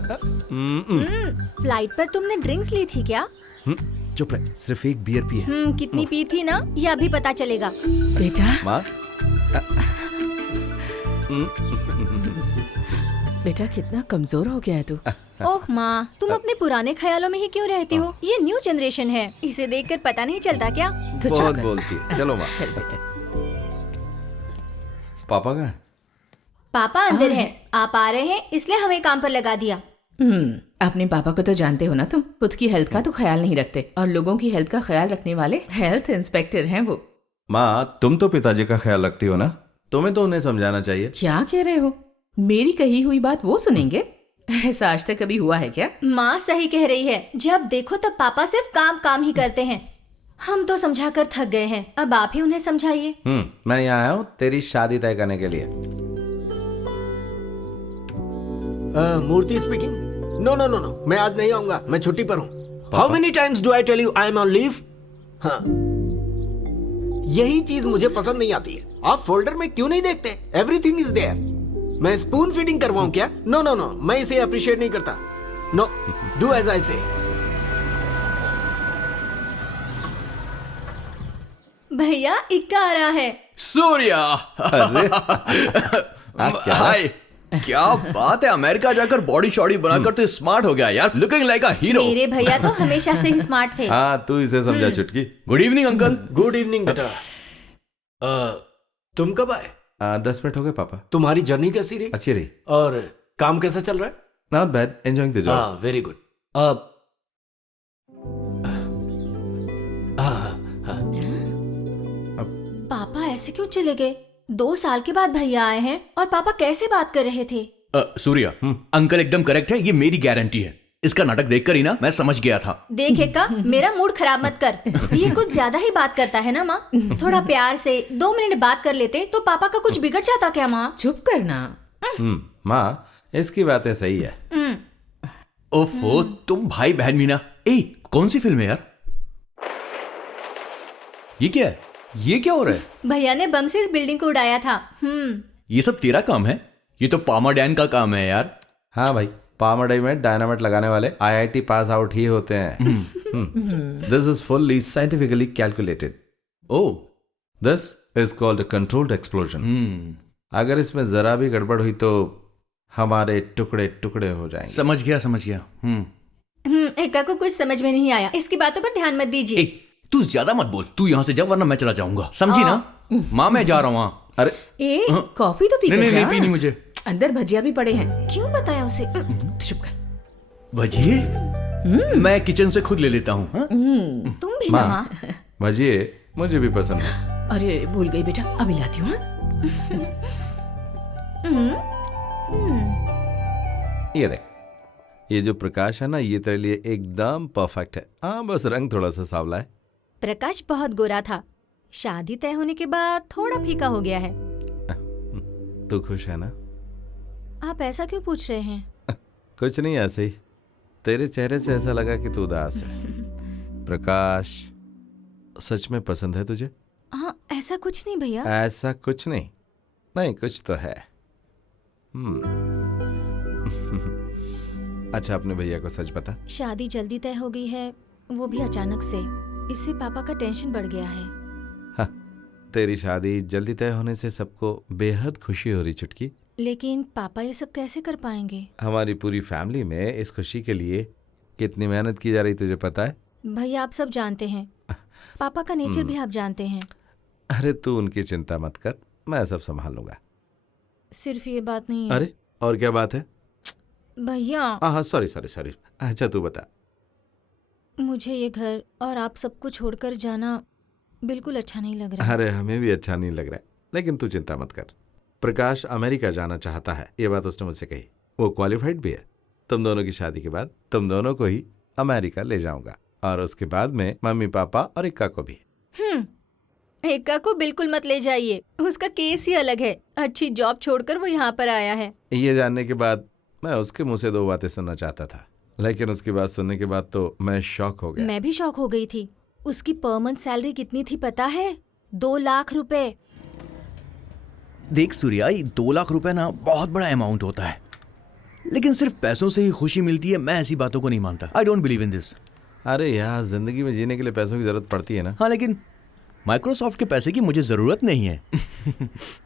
Flight पर तुमने drinks ली थी क्या? चुप रह, सिर्फ एक बियर पी है। कितनी पी थी ना, ये अभी पता चलेगा। बेटा माँ बेटा कितना कमजोर हो गया है तू। ओह माँ, तुम अपने पुराने ख्यालों में ही क्यों रहती हो? ये न्यू जनरेशन है, इसे देखकर पता नहीं चलता क्या? तो बहुत चल बोलती है। चलो माँ। चल बेटा। पापा कहाँ है? पापा अंदर है, आप आ रहे हैं इसलिए हमें काम पर लगा दिया। अपने पापा को तो जानते हो ना तुम, खुद की हेल्थ का तो ख्याल नहीं रखते और लोगों की हेल्थ का ख्याल रखने वाले हेल्थ इंस्पेक्टर हैं वो। माँ तुम तो पिताजी का ख्याल रखती हो ना, तुम्हें तो उन्हें समझाना चाहिए। क्या कह रहे हो? मेरी कही हुई बात वो सुनेंगे? ऐसा आज तक कभी हुआ है क्या? माँ सही कह रही है, जब देखो तब पापा सिर्फ काम काम ही करते हैं। हम तो समझाकर थक गए हैं, अब आप ही उन्हें समझाइए। मैं यहाँ आया हूँ तेरी शादी तय करने के लिए। Murthy speaking. No no no no, मैं आज नहीं आऊंगा, मैं छुट्टी पर हूँ। How many times do I tell you I am on leave? हाँ, यही चीज मुझे पसंद नहीं आती है। आप फोल्डर में क्यों नहीं देखते? Everything is there. मैं स्पून फीडिंग करवाऊं क्या? नो नो नो, मैं इसे अप्रिशिएट नहीं करता। नो, डू एज आई से। भैया इक्का आ रहा है। सूर्या। हाय, क्या बात है, अमेरिका जाकर बॉडी शॉडी बनाकर तो स्मार्ट हो गया यार, लुकिंग लाइक अ हीरो। मेरे भैया तो हमेशा से ही स्मार्ट थे। हाँ तू इसे समझा चुटकी। Good evening uncle. Good evening बेटा। तुम कब आए? 10 मिनट हो गए पापा। तुम्हारी जर्नी कैसी रही? अच्छी रही। और काम कैसा चल रहा है? Not bad, enjoying the job. हाँ, वेरी गुड। अब पापा ऐसे क्यों चले गए? 2 साल के बाद भैया आए हैं और पापा कैसे बात कर रहे थे? सूर्या, अंकल एकदम करेक्ट है, ये मेरी गारंटी है। इसका नाटक देखकर ही ना मैं समझ गया था। देख एक्का, मेरा मूड खराब मत कर। ये कुछ ज्यादा ही बात करता है ना माँ। थोड़ा प्यार से 2 मिनट बात कर लेते तो पापा का कुछ बिगड़ जाता क्या माँ? चुप करना। माँ इसकी बातें सही है। ओफो, तुम भाई बहन मीना। ए, कौन सी फिल्म है यार? ये क्या है? ये क्या हो रहा है? भैया ने बम से इस बिल्डिंग को उड़ाया था। ये सब तेरा काम है? ये तो पामाडैन का काम है यार। हाँ भाई, पामाडई में डायनामाइट लगाने वाले IIT पास आउट ही होते हैं। This is fully scientifically calculated. Oh, this is called a controlled explosion. अगर इसमें जरा भी गड़बड़ हुई तो हमारे टुकड़े टुकड़े हो जाएंगे। समझ गया समझ गया। एक्का को कुछ समझ में नहीं आया, इसकी बातों पर ध्यान मत दीजिए। तू ज्यादा मत बोल, तू यहाँ से जा वरना मैं चला जाऊंगा, समझी ना? माँ मैं जा रहा हूँ वहाँ। अरे ए, कॉफी तो पी नहीं के नहीं जा। नहीं पीनी मुझे। अंदर भजिया भी पड़े हैं। क्यों बताया उसे? चुप कर। भजिए मैं किचन से खुद ले लेता हूँ। हाँ? तुम भी ना माँ भजिए मुझे भी पसंद है। अरे भूल गई बेटा, अभी लाती हूँ। ये देख, ये जो प्रकाश है ना, ये तेरे लिए एकदम परफेक्ट है। हाँ बस रंग थोड़ा सा सांवला है। प्रकाश बहुत गोरा था, शादी तय होने के बाद थोड़ा फीका हो गया है। तू खुश है ना? आप ऐसा क्यों पूछ रहे हैं? कुछ नहीं, ऐसे ही तेरे चेहरे से ऐसा लगा कि तू उदास है। प्रकाश सच में पसंद है तुझे? हाँ, ऐसा कुछ नहीं भैया। ऐसा कुछ नहीं, नहीं कुछ तो है। अच्छा अपने भैया को सच बता। शादी जल्दी तय हो गई है, वो भी अचानक से। इससे पापा का टेंशन बढ़ गया है। हाँ, तेरी शादी जल्दी तय होने से सबको बेहद खुशी हो रही चुटकी। लेकिन पापा ये सब कैसे कर पाएंगे? हमारी पूरी फैमिली में इस खुशी के लिए कितनी मेहनत की जा रही तुझे पता है? भैया आप सब जानते हैं, पापा का नेचर भी आप जानते हैं। अरे तू उनकी चिंता मत कर, मैं सब संभाल लूंगा। सिर्फ ये बात नहीं है। अरे और क्या बात है? भैया हाँ सॉरी सॉरी सॉरी। अच्छा तू बता। मुझे ये घर और आप सबको छोड़कर जाना बिल्कुल अच्छा नहीं लग रहा। अरे हमें भी अच्छा नहीं लग रहा है, लेकिन तू चिंता मत कर। प्रकाश अमेरिका जाना चाहता है, ये बात उसने मुझसे कही। वो क्वालिफाइड भी है। तुम दोनों की शादी के बाद तुम दोनों को ही अमेरिका ले जाऊंगा, और उसके बाद में मम्मी पापा और इक्का को भी। एक्का को बिल्कुल मत ले जाइए, उसका केस ही अलग है। अच्छी जॉब छोड़कर वो यहाँ पर आया है। ये जानने के बाद मैं उसके मुंह से 2 बातें सुनना चाहता था, लेकिन उसकी बात सुनने के बाद तो मैं शॉक हो गया। मैं भी शॉक हो गई थी। उसकी पर मंथ सैलरी कितनी थी पता है? 2 लाख रुपए। देख सूर्या, 2 लाख रुपए ना बहुत बड़ा अमाउंट होता है। लेकिन सिर्फ पैसों से ही खुशी मिलती है, मैं ऐसी बातों को नहीं मानता। I don't believe in this. अरे यार, जिंदगी में जीने के लिए पैसों की जरूरत पड़ती है ना। हाँ, लेकिन माइक्रोसॉफ्ट के पैसे की मुझे जरूरत नहीं है।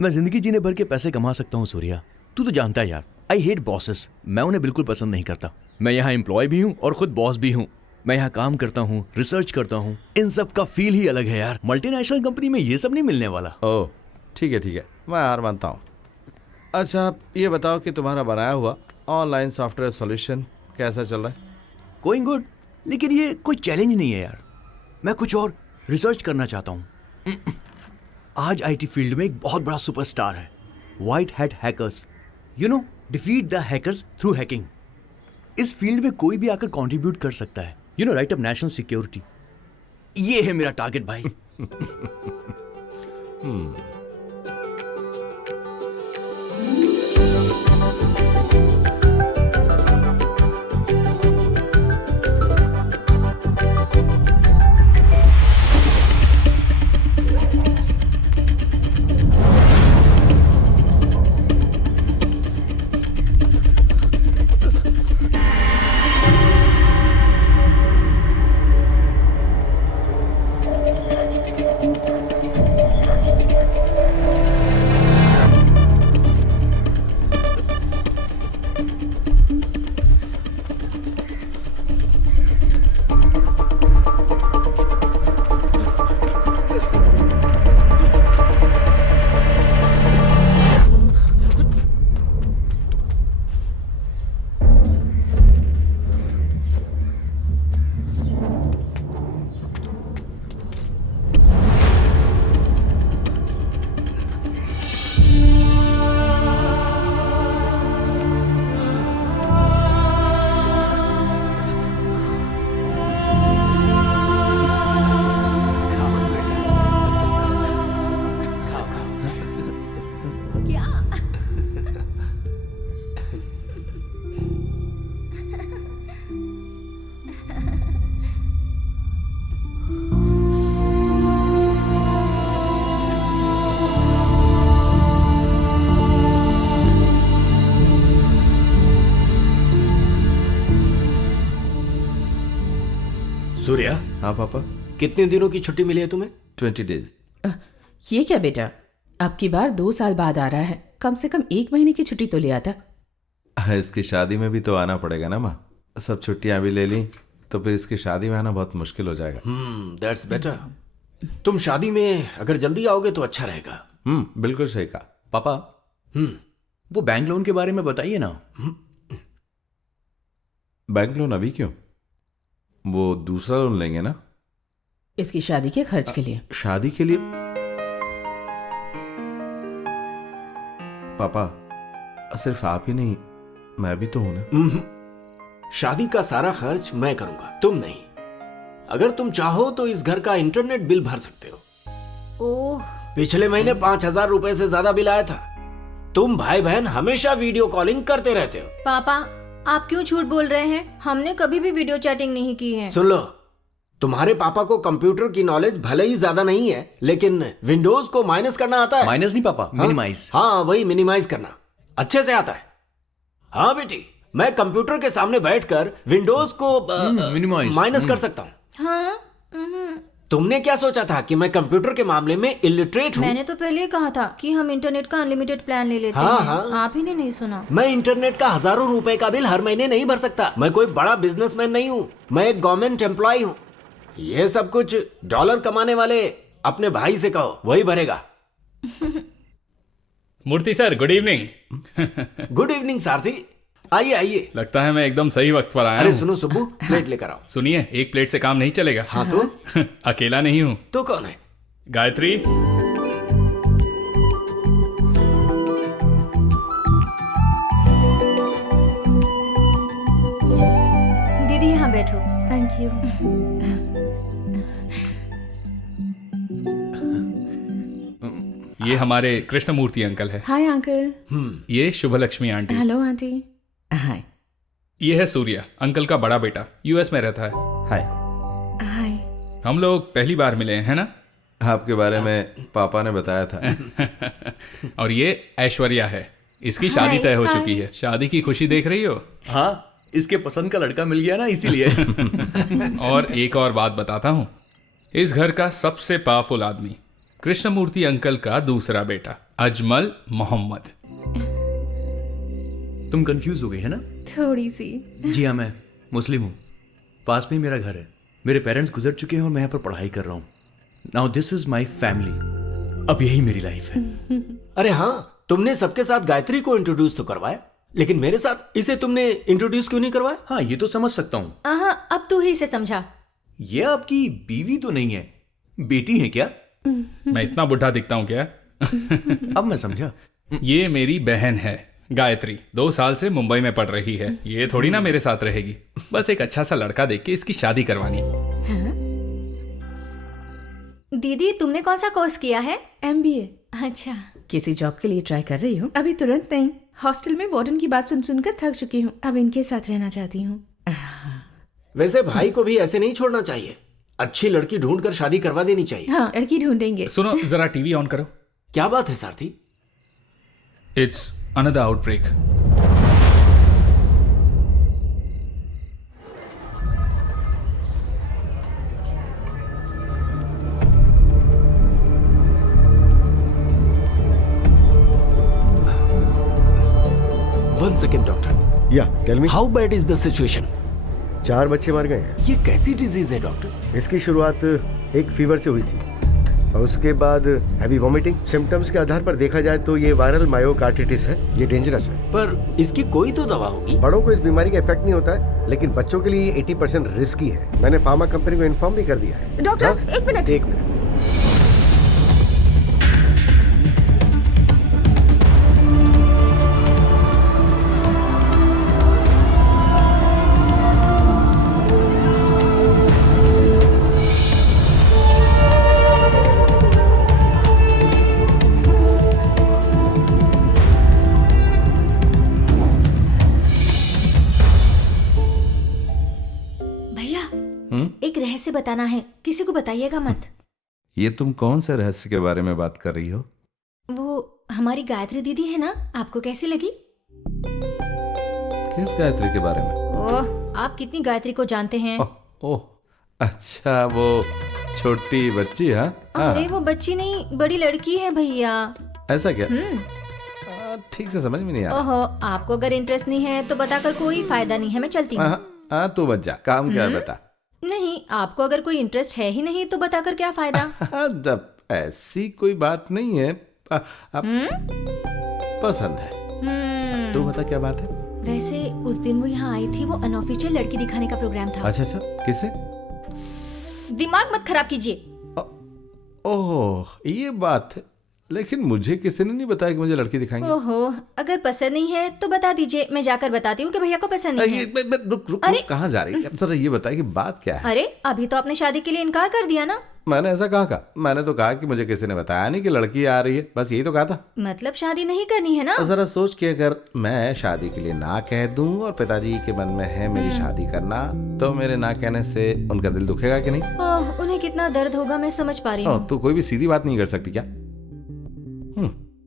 मैं जिंदगी जीने भर के पैसे कमा सकता हूँ सूर्या। तू तो जानता है यार, आई हेट बॉसेस। मैं उन्हें बिल्कुल पसंद नहीं करता। मैं यहाँ एम्प्लॉय भी हूँ और खुद बॉस भी हूँ। मैं यहाँ काम करता हूँ, रिसर्च करता हूँ, इन सब का फील ही अलग है यार। मल्टीनेशनल कंपनी में ये सब नहीं मिलने वाला। ओह ठीक है, मैं हार मानता हूँ। अच्छा, आप ये बताओ कि तुम्हारा बनाया हुआ ऑनलाइन सॉफ्टवेयर सॉल्यूशन कैसा चल रहा है? गोइंग गुड, लेकिन ये कोई चैलेंज नहीं है यार। मैं कुछ और रिसर्च करना चाहता हूँ। आज आईटी फील्ड में एक बहुत बड़ा सुपरस्टार है, white hat hackers. You know, defeat the hackers through hacking. इस फील्ड में कोई भी आकर कंट्रीब्यूट कर सकता है। You know, right up national security. ये है मेरा टारगेट भाई। क्या? सूर्या, हाँ पापा। कितने दिनों की छुट्टी मिली है तुम्हें? 20 days। ये क्या बेटा, अब की बार 2 साल बाद आ रहा है, कम से कम 1 महीने की छुट्टी तो ले आता। इसकी शादी में भी तो आना पड़ेगा ना माँ। सब छुट्टियां भी ले ली तो फिर इसकी शादी में आना बहुत मुश्किल हो जाएगा। That's better. तुम शादी में अगर जल्दी आओगे तो अच्छा रहेगा। बिल्कुल सही कहा। पापा, वो बैंक लोन के बारे में बताइए ना। बैंक लोन अभी क्यों? वो दूसरा लोन लेंगे ना इसकी शादी के खर्च के लिए। शादी के लिए। पापा, सिर्फ आप ही नहीं, मैं भी तो हूं ना। शादी का सारा खर्च मैं करूंगा, तुम नहीं। अगर तुम चाहो तो इस घर का इंटरनेट बिल भर सकते हो। ओह, पिछले महीने 5,000 रुपए से ज्यादा बिल आया था। तुम भाई बहन हमेशा वीडियो कॉलिंग करते रहते हो। पापा आप क्यों झूठ बोल रहे हैं? हमने कभी भी वीडियो चैटिंग नहीं की है। सुन लो, तुम्हारे पापा को कंप्यूटर की नॉलेज भले ही ज्यादा नहीं है, लेकिन विंडोज को माइनस करना आता है। माइनस नहीं पापा, मिनिमाइज। हाँ, वही मिनिमाइज करना अच्छे से आता है। हाँ बेटी, मैं कंप्यूटर के सामने बैठकर विंडोज को minimize, माइनस कर सकता हूँ। हाँ, तुमने क्या सोचा था कि मैं कंप्यूटर के मामले में इलिटरेट हूँ? मैंने तो पहले ही कहा था कि हम इंटरनेट का अनलिमिटेड प्लान ले लेते हाँ, हैं। हाँ। आप ही ने नहीं सुना। मैं इंटरनेट का हजारों रुपए का बिल हर महीने नहीं भर सकता। मैं कोई बड़ा बिजनेसमैन नहीं हूँ, मैं एक गवर्नमेंट एम्प्लॉय हूँ। ये सब कुछ डॉलर कमाने वाले अपने भाई से कहो, वही भरेगा। Murthy sir, good evening. Good evening Sarathi, आइए आइए। लगता है मैं एकदम सही वक्त पर आया अरे हूँ। सुनो सुब्बू, प्लेट लेकर आओ। सुनिए, एक प्लेट से काम नहीं चलेगा। हाँ तो? अकेला नहीं हूँ। तो कौन है? गायत्री। दीदी यहाँ बैठो। Thank you. ये हमारे कृष्णमूर्ति अंकल है। Hi uncle. ये Shubhalakshmi aunty. Hello aunty. Hi. ये है सूर्या, अंकल का बड़ा बेटा, यूएस में रहता है। हाय। हाय। हम लोग पहली बार मिले हैं, है ना? आपके बारे में पापा ने बताया था। और ये ऐश्वर्या है, इसकी शादी हाय, तय हो हाय। चुकी है। शादी की खुशी देख रही हो? हाँ, इसके पसंद का लड़का मिल गया ना, इसीलिए। और एक और बात बताता हूँ, इस घर का सबसे पावरफुल आदमी कृष्णमूर्ति अंकल का दूसरा बेटा अजमल मोहम्मद। तुम कंफ्यूज हो गई है ना? थोड़ी सी। जी हाँ, मैं मुस्लिम हूँ। पास में ही मेरा घर है। मेरे पेरेंट्स गुजर चुके हैं और मैं यहाँ पर पढ़ाई कर रहा हूँ। Now this is my family. अब यही मेरी लाइफ है। अरे हाँ, तुमने सबके साथ गायत्री को इंट्रोड्यूस तो करवाया, लेकिन मेरे साथ इसे तुमने इंट्रोड्यूस क्यों नहीं करवाया? हाँ, ये तो समझ सकता हूँ। अब तू ही इसे समझा। ये आपकी बीवी तो नहीं है, बेटी है क्या? मैं इतना बुढ़ा दिखता हूँ क्या? अब मैं समझा। ये मेरी बहन है गायत्री, 2 साल से मुंबई में पढ़ रही है। ये थोड़ी ना मेरे साथ रहेगी। बस एक अच्छा सा लड़का देख के इसकी शादी करवानी। दीदी तुमने कौन सा कोर्स किया है? MBA। अच्छा। किसी जॉब के लिए ट्राई कर रही हूँ। अभी तुरंत नहीं। हॉस्टल में वार्डन की बात सुन सुनकर थक चुकी हूँ। अब इनके साथ रहना चाहती हूँ। वैसे भाई को भी ऐसे नहीं छोड़ना चाहिए। अच्छी लड़की ढूंढकर शादी करवा देनी चाहिए। हाँ, लड़की ढूंढेंगे। सुनो, जरा टीवी ऑन करो। क्या बात है Sarathi? It's another outbreak. One second, doctor. Yeah tell me. How bad is the situation? 4 बच्चे मर गए हैं। ये कैसी डिजीज है डॉक्टर? इसकी शुरुआत एक फीवर से हुई थी और उसके बाद हैवी वॉमिटिंग। सिम्टम्स के आधार पर देखा जाए तो ये वायरल मायोकार्डिटिस है। ये डेंजरस है। पर इसकी कोई तो दवा होगी। बड़ों को इस बीमारी का इफेक्ट नहीं होता है, लेकिन बच्चों के लिए 80% रिस्की है। मैंने फार्मा कंपनी को इन्फॉर्म भी कर दिया है। डॉक्टर, हाँ? एक मिनट। 1 मिनट। भैया एक रहस्य बताना है, किसी को बताइएगा मत। ये तुम कौन से रहस्य के बारे में बात कर रही हो? वो हमारी गायत्री दीदी है ना, आपको कैसी लगी? किस गायत्री के बारे में? ओह, आप कितनी गायत्री को जानते हैं? ओह, अच्छा, वो छोटी बच्ची। हाँ अरे वो बच्ची नहीं, बड़ी लड़की है भैया। ऐसा क्या? ठीक से समझ में नहीं आ रहा। ओहो, आपको अगर इंटरेस्ट नहीं है तो बताकर कोई फायदा नहीं है, मैं चलती हूँ। हाँ, तू बच जा। काम क्या है बता। नहीं, आपको अगर कोई इंटरेस्ट है ही नहीं तो बताकर क्या फायदा? जब ऐसी कोई बात नहीं है। पसंद है। तू बता क्या बात है। वैसे उस दिन वो यहाँ आई थी, वो अनऑफिशियल लड़की दिखाने का प्रोग्राम था। अच्छा, किसे? दिमाग मत खराब कीजिए। ओह, ये बात है। लेकिन मुझे किसी ने नहीं बताया कि मुझे लड़की दिखाएंगे। ओहो, अगर पसंद नहीं है तो बता दीजिए, मैं जाकर बताती हूँ कि भैया को पसंद नहीं है। रुक, अरे! कहाँ जा रही है? जरा ये बताए कि बात क्या है। अरे अभी तो आपने शादी के लिए इनकार कर दिया ना। मैंने ऐसा कहाँ कहा? मैंने तो कहा कि मुझे किसी ने बताया नहीं कि लड़की आ रही है, बस यही तो कहा था। मतलब शादी नहीं करनी है ना? जरा सोच के, अगर मैं शादी के लिए ना कह दूं और पिताजी के मन में है मेरी शादी करना, तो मेरे ना कहने से उनका दिल दुखेगा कि नहीं? ओह, उन्हें कितना दर्द होगा मैं समझ पा रही हूँ। तू कोई भी सीधी बात नहीं कर सकती क्या?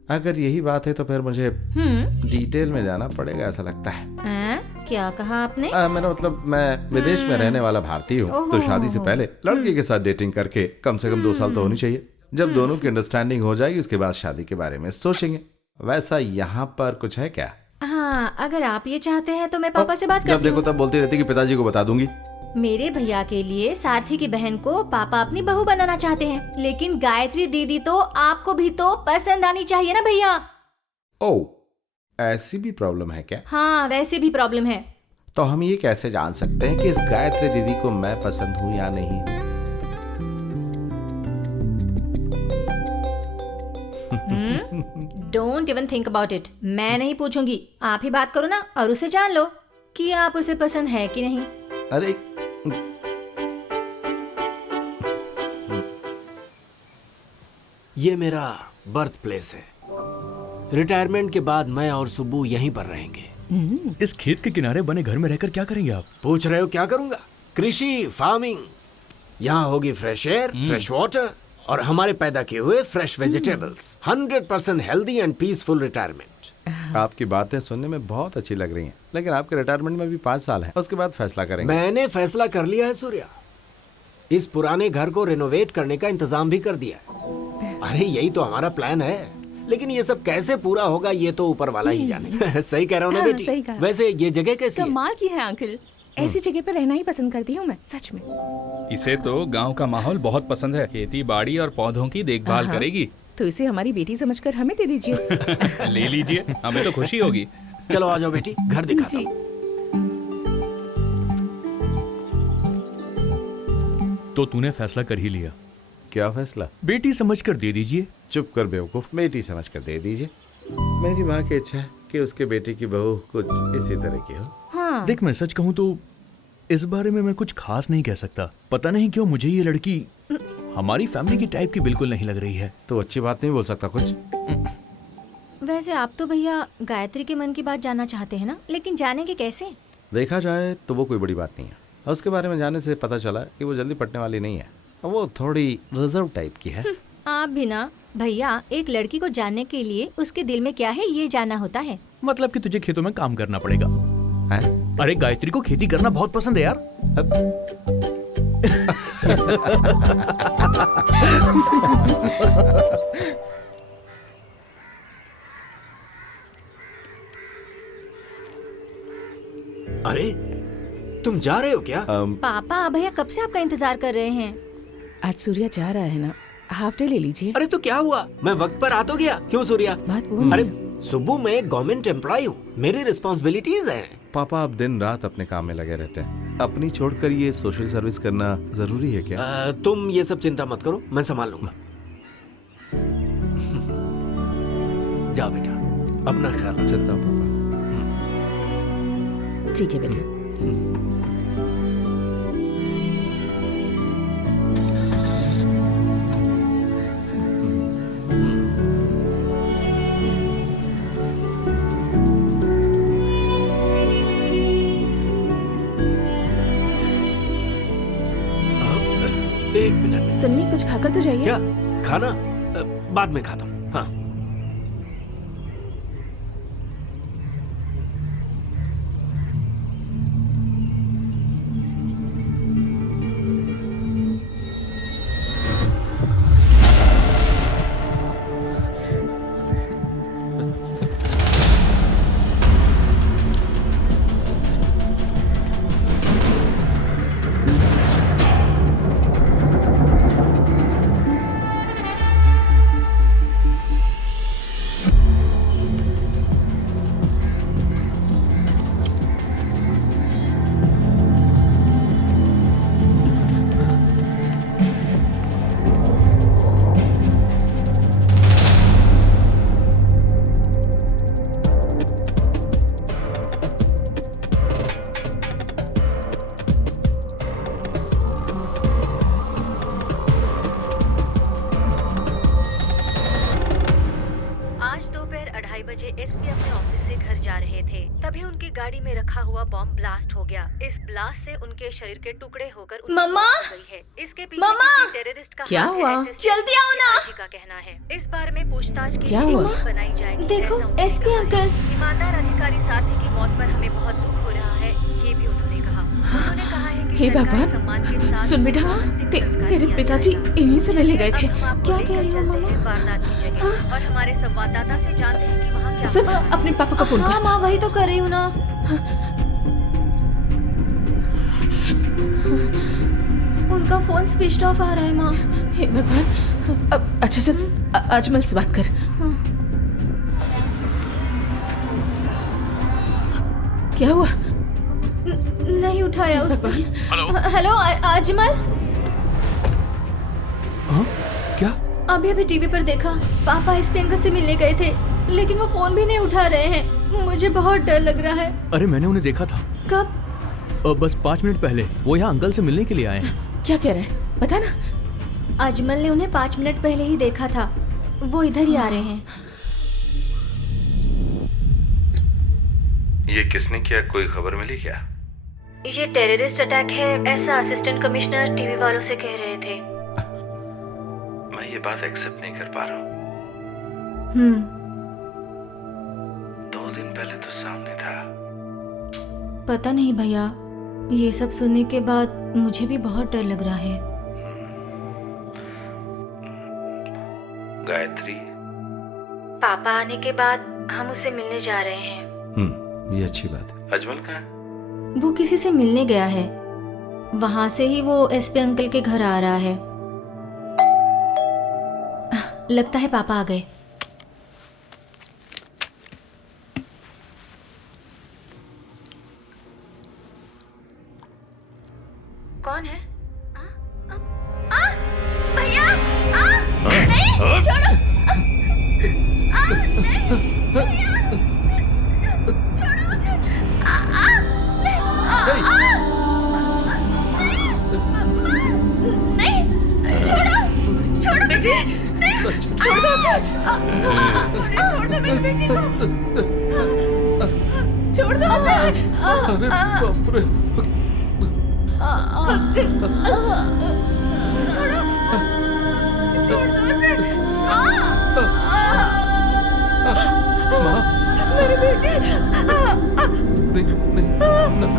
अगर यही बात है तो फिर मुझे डिटेल में जाना पड़ेगा, ऐसा लगता है। क्या कहा आपने? मैंने मतलब, मैं विदेश में रहने वाला भारतीय हूँ, तो शादी से पहले लड़की के साथ डेटिंग करके कम से कम 2 साल तो होनी चाहिए। जब दोनों की अंडरस्टैंडिंग हो जाएगी उसके बाद शादी के बारे में सोचेंगे। वैसा यहाँ पर कुछ है क्या? हाँ, अगर आप ये चाहते हैं तो मैं पापा से बात जब करती देखो हूँ। तब बोलती रहती कि पिताजी को बता दूंगी। मेरे भैया के लिए सारथी की बहन को पापा अपनी बहू बनाना चाहते हैं, लेकिन गायत्री दीदी तो आपको भी तो पसंद आनी चाहिए ना भैया। ओह, ऐसी भी प्रॉब्लम है क्या? हाँ, वैसे भी प्रॉब्लम है। तो हम ये कैसे जान सकते हैं कि इस गायत्री दीदी को मैं पसंद हूँ या नहीं? Don't even think about it. मैं नहीं पूछूंगी, आप ही बात करो ना और उसे जान लो कि आप उसे पसंद है कि नहीं। अरे ये मेरा बर्थ प्लेस है। रिटायरमेंट के बाद मैं और सुब्बू यहीं पर रहेंगे। इस खेत के किनारे बने घर में रहकर क्या करेंगे आप? पूछ रहे हो क्या करूंगा? कृषि, फार्मिंग। यहाँ होगी फ्रेश एयर, फ्रेश वाटर और हमारे पैदा किए हुए fresh vegetables. 100% healthy and peaceful retirement. आपकी बातें सुनने में बहुत अच्छी लग रही हैं, लेकिन आपके रिटायरमेंट में भी 5 साल हैं, उसके बाद फैसला करेंगे। मैंने फैसला कर लिया है सूर्या। इस पुराने घर को रिनोवेट करने का इंतजाम भी कर दिया है। अरे यही तो हमारा प्लान है, लेकिन ये सब कैसे पूरा होगा ये तो ऊपर वाला ही जाने। सही कह रहा हूँ ना हाँ, बेटी? सही कहा। वैसे ये जगह कैसी है? कमाल की है अंकल, ऐसी जगह पर रहना ही पसंद करती हूँ मैं, सच में। इसे तो गांव का माहौल बहुत पसंद है। खेती बाड़ी और पौधों की देखभाल हाँ। करेगी। तो इसे हमारी बेटी समझकर हमें दे दीजिए। ले लीजिए, हमें तो खुशी होगी। चलो आ जाओ बेटी, घर दिखाता जी। हूँ। तो तूने फैसला कर ही लिया? क्या फैसला? बेटी समझकर दे दीजिए। चुप कर बेवकूफ, बेटी समझ कर दे दीजिए। मेरी माँ की इच्छा है कि उसके बेटे की बहू कुछ इसी तरह की हो। हाँ। देख, मैं सच कहूँ तो इस बारे में मैं कुछ खास नहीं कह सकता। पता नहीं क्यों मुझे ये लड़की हमारी फैमिली की टाइप की बिल्कुल नहीं लग रही है। तो अच्छी बात नहीं बोल सकता कुछ? वैसे आप तो भैया गायत्री के मन की बात जानना चाहते हैं ना, लेकिन जानेंगे कैसे? देखा जाए तो वो कोई बड़ी बात नहीं है। उसके बारे में जानने से पता चला कि वो जल्दी पटने वाली नहीं है, वो थोड़ी रिजर्व टाइप की है। आप भी ना भैया, एक लड़की को जानने के लिए उसके दिल में क्या है ये जानना होता है। मतलब कि तुझे खेतों में काम करना पड़ेगा। हैं? अरे गायत्री को खेती करना बहुत पसंद है यार। अरे तुम जा रहे हो क्या? पापा भैया कब से आपका इंतजार कर रहे हैं। आज सूर्या जा रहा है ना, हाफ डे ले लीजिए। अरे तो क्या हुआ, मैं वक्त पर आ तो गया। क्यों सूर्या? बात वो अरे सुबह मैं गवर्नमेंट एम्प्लॉय हूँ, मेरी रिस्पॉन्सिबिलिटीज हैं। पापा आप दिन रात अपने काम में लगे रहते हैं, अपनी छोड़कर ये सोशल सर्विस करना जरूरी है क्या? तुम ये सब चिंता मत करो, मैं संभाल लूंगा। जाओ बेटा, अपना ख्याल रखो। चलता हूँ पापा। ठीक है बेटा। एक मिनट। सुनिए, कुछ खाकर तो जाइए। क्या खाना? बाद में खाता हूँ। हाँ। एसपी अपने ऑफिस से घर जा रहे थे, तभी उनकी गाड़ी में रखा हुआ बॉम्ब ब्लास्ट हो गया। इस ब्लास्ट से उनके शरीर के टुकड़े होकर उनकी मम्मा! मौत हो गई है। इसके पीछे मम्मा! किसी टेररिस्ट का क्या हाथ है, हुआ? ऐसे जल्दी आओ ना! जी का कहना है। इस बारे में पूछताछ के क्या लिए हुआ? टीम बनाई जाएगी। देखो, ऐसा उन्होंने एसपी कहा है। अंकल। ईमानदार अधिकारी साथी की मौत पर हमें बहुत दुख हो रहा है, ये भी उन्होंने कहा। उन्होंने कहा है कि हे सरकारी भगवान, सम्मान के साथ सुन बेटा, अंतिम संस्कार तेरे किया पिताजी जाएगा। इन्हीं से मिलने गए थे। अब हम आपको क्या लेकर कह रही हो, चलते हैं मम्मा? वारदात की जगह और हमारे संवाददाता से जानते हैं कि वहाँ क्या सुन, हुआ है। अपने पापा का फोन हाँ कर। माँ, वही तो कर रही हूँ ना। उनका फोन स्विच ऑफ आ रहा है माँ। हे भगवान, अब अच्छा सुन, अजमल से बात कर। क्या हुआ? नहीं उठाया उसने। हेलो अजमल। हाँ? क्या? अभी अभी टीवी पर देखा, पापा एसपी अंकल से मिलने गए थे, लेकिन वो फोन भी नहीं उठा रहे हैं। मुझे बहुत डर लग रहा है। अरे मैंने उन्हें देखा था। कब? बस 5 मिनट पहले वो यहाँ अंकल से मिलने के लिए आए हैं। क्या कह रहे हैं, बता ना। अजमल ने उन्हें 5 मिनट पहले ही देखा था, वो इधर ही आ रहे हैं। ये किसने किया, कोई खबर मिली क्या? ये टेररिस्ट अटैक है, ऐसा असिस्टेंट कमिश्नर टीवी वालों से कह रहे थे। मैं ये बात एक्सेप्ट नहीं कर पा रहा हूँ। 2 सामने था। पता नहीं भैया, ये सब सुनने के बाद मुझे भी बहुत डर लग रहा है। गायत्री, पापा आने के बाद हम उससे मिलने जा रहे हैं। ये अच्छी बात है। अजमल कहाँ है? वो किसी से मिलने गया है, वहां से ही वो एसपी अंकल के घर आ रहा है। लगता है पापा आ गए। कौन है? भैया, नहीं, छोड़ो। छोड़ो बेटी, छोड़ दो उसे। छोड़ दो मेरी बेटी को, छोड़ दो उसे। अरे बाप रे। छोड़ दो उसे। माँ, मेरी बेटी। नहीं, नहीं, नहीं।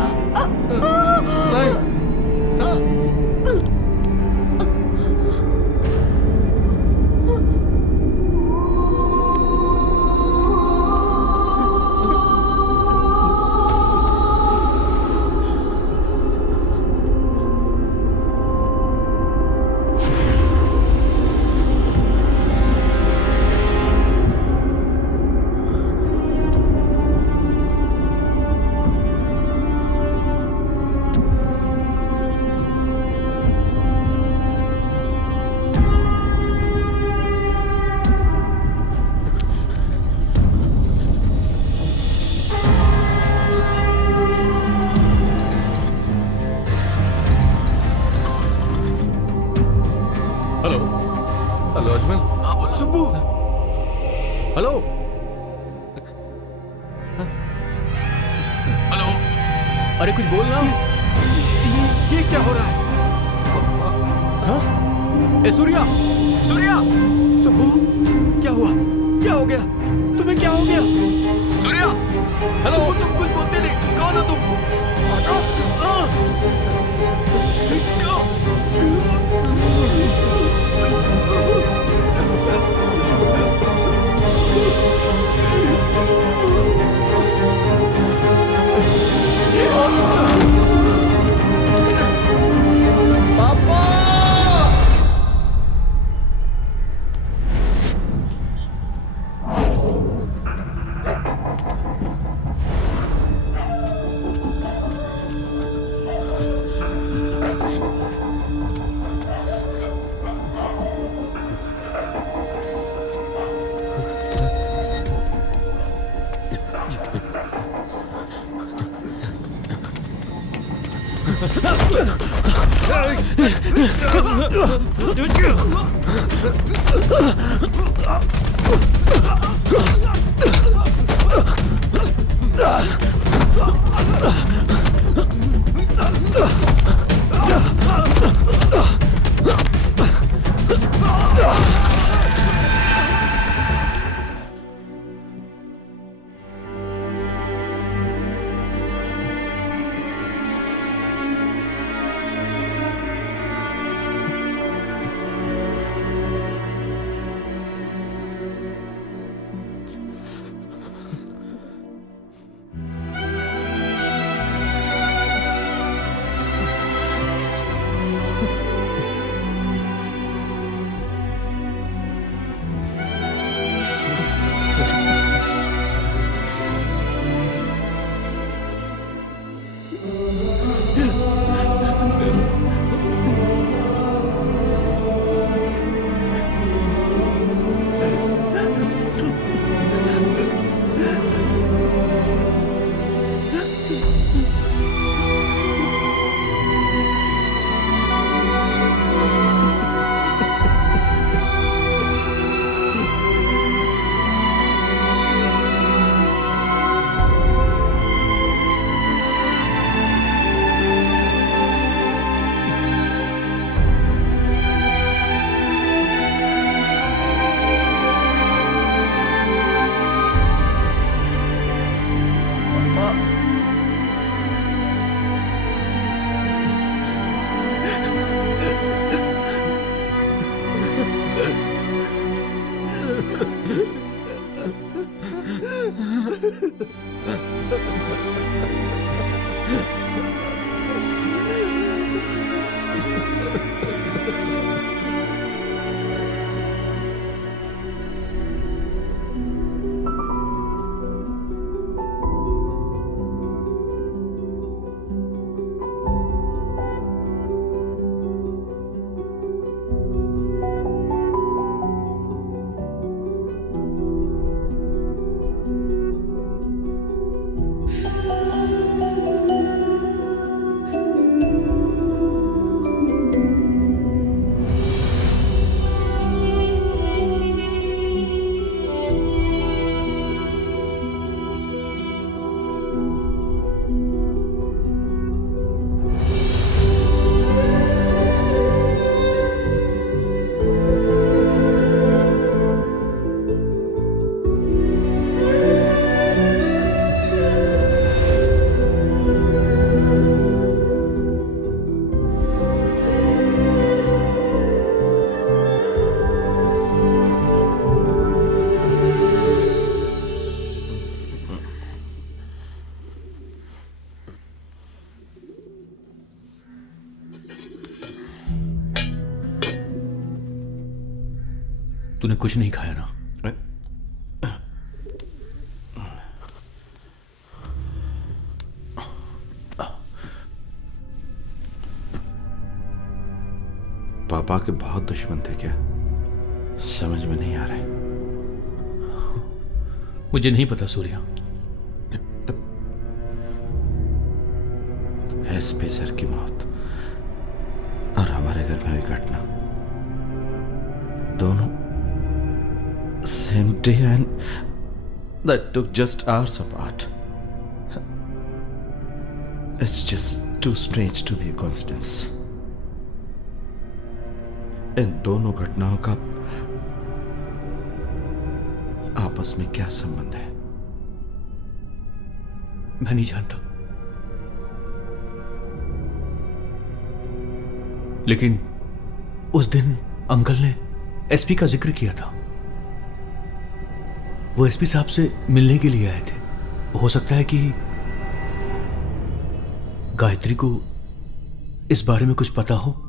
हेलो अजमल। हाँ बोलो सुब्बू। हेलो हेलो, अरे कुछ बोल ना। ये क्या हो रहा है? हाँ? ए सूर्या, सूर्या, सुब्बू, क्या हुआ? क्या हो गया? तुम्हें क्या हो गया? सूर्या, हेलो। सुब्बू, तुम कुछ बोलते नहीं। कौन हो तुम? तूने कुछ नहीं खाया ना? पापा के बहुत दुश्मन थे क्या? समझ में नहीं आ रहा है। मुझे नहीं पता सूर्या। एसपी सर की मौत और हमारे घर में हुई घटना, दोनों same day and that took just hours apart. It's just too strange to be a coincidence. इन दोनों घटनाओं का आपस में क्या संबंध है? मैं नहीं जानता, लेकिन उस दिन अंकल ने एसपी का जिक्र किया था। वो एसपी साहब से मिलने के लिए आए थे। हो सकता है कि गायत्री को इस बारे में कुछ पता हो।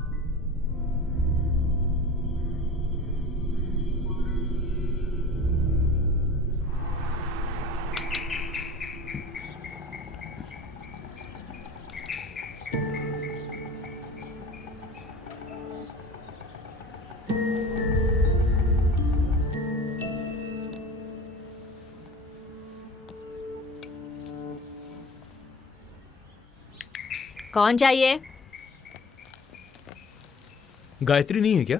कौन चाहिए? गायत्री नहीं है क्या?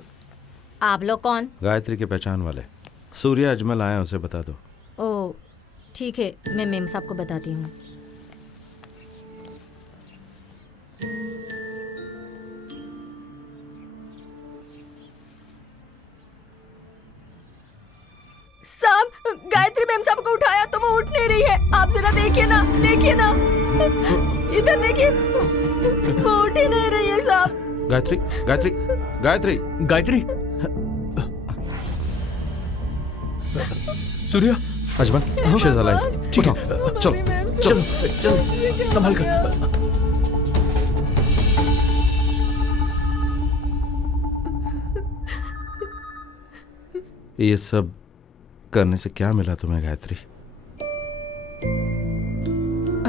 आप लोग कौन? गायत्री के पहचान वाले सूर्या अजमल आए, उसे बता दो। ओ ठीक है, मैं मेम साहब को बताती हूँ। साहब, गायत्री मैम साहब को उठाया तो वो उठ नहीं रही है। आप जरा देखिए ना, देखिए ना, इधर देखिए, वो उठ ही नहीं रही है साहब। Gayatri, Gayatri, Gayatri, Gayatri. Surya, Ajmal, she is alive. ठीक है, चलो चलो चल संभाल कर। ये सब करने से क्या मिला तुम्हें गायत्री?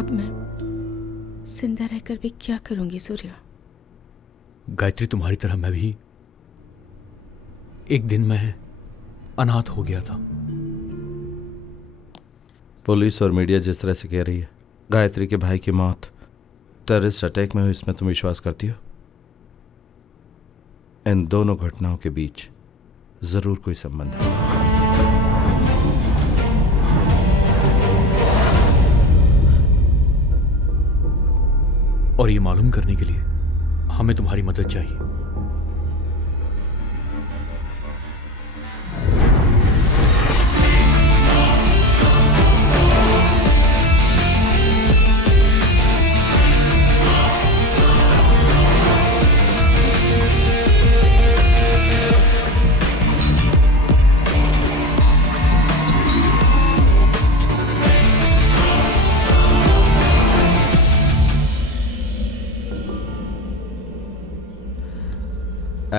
अब मैं जिंदा रहकर भी क्या करूंगी सूर्या? गायत्री, तुम्हारी तरह मैं भी एक दिन मैं अनाथ हो गया था। पुलिस और मीडिया जिस तरह से कह रही है गायत्री के भाई की मौत टेररिस्ट अटैक में हुई, इसमें तुम विश्वास करती हो? इन दोनों घटनाओं के बीच जरूर कोई संबंध है। और ये मालूम करने के लिए हमें तुम्हारी मदद चाहिए।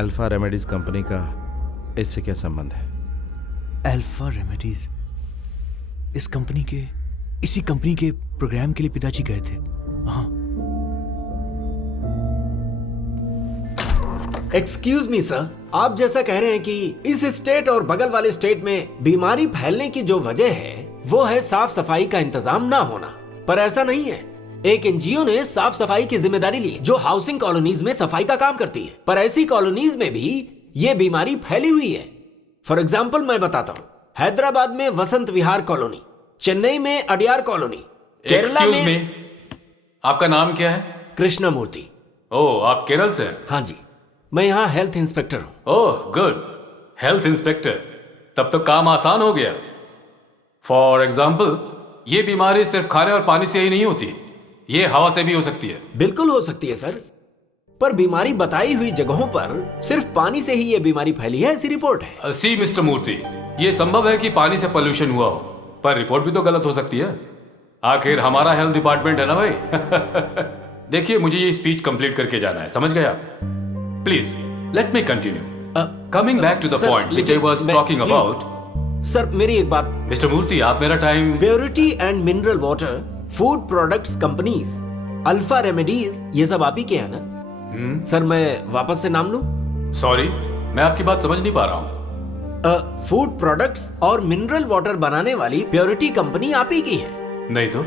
अल्फा रेमेडीज कंपनी का इससे क्या संबंध है? अल्फा रेमेडीज इसी कंपनी के प्रोग्राम के लिए पिताजी गए थे। हाँ। एक्सक्यूज मी सर, आप जैसा कह रहे हैं कि इस स्टेट और बगल वाले स्टेट में बीमारी फैलने की जो वजह है वो है साफ सफाई का इंतजाम ना होना, पर ऐसा नहीं है। एक एनजीओ ने साफ सफाई की जिम्मेदारी ली जो हाउसिंग कॉलोनीज में सफाई का काम करती है, पर ऐसी कॉलोनीज में भी ये बीमारी फैली हुई है। फॉर एग्जाम्पल मैं बताता हूँ, हैदराबाद में वसंत विहार कॉलोनी, चेन्नई में अडियार कॉलोनी, केरला में। आपका नाम क्या है? कृष्णमूर्ति। ओह, आप केरल से हैं? हाँ जी, मैं यहाँ हेल्थ इंस्पेक्टर हूँ। ओह गुड, हेल्थ इंस्पेक्टर, तब तो काम आसान हो गया। फॉर एग्जाम्पल, ये बीमारी सिर्फ खाने और पानी से ही नहीं होती, ये हवा से भी हो सकती है। बिल्कुल हो सकती है सर, पर बीमारी बताई हुई जगहों पर सिर्फ पानी से ही ये बीमारी फैली है, ऐसी रिपोर्ट है। सी मिस्टर मूर्ति, ये संभव है कि पानी से पोल्यूशन हुआ हो, पर रिपोर्ट भी तो गलत हो सकती है। आखिर हमारा हेल्थ डिपार्टमेंट है ना भाई। देखिए, मुझे ये स्पीच कंप्लीट करके जाना है, समझ गए आप? Please let me continue. Coming back to the point which I was talking about. Sir मेरी एक बात। मिस्टर मूर्ति, आप मेरा time. Purity and mineral water, food products companies, alpha remedies, ये सब आप ही के हैं ना? सर मैं वापस से नाम लूं? सॉरी, मैं आपकी बात समझ नहीं पा रहा हूं। फूड प्रोडक्ट्स और मिनरल वाटर बनाने वाली प्योरिटी कंपनी आप ही की है? नहीं तो,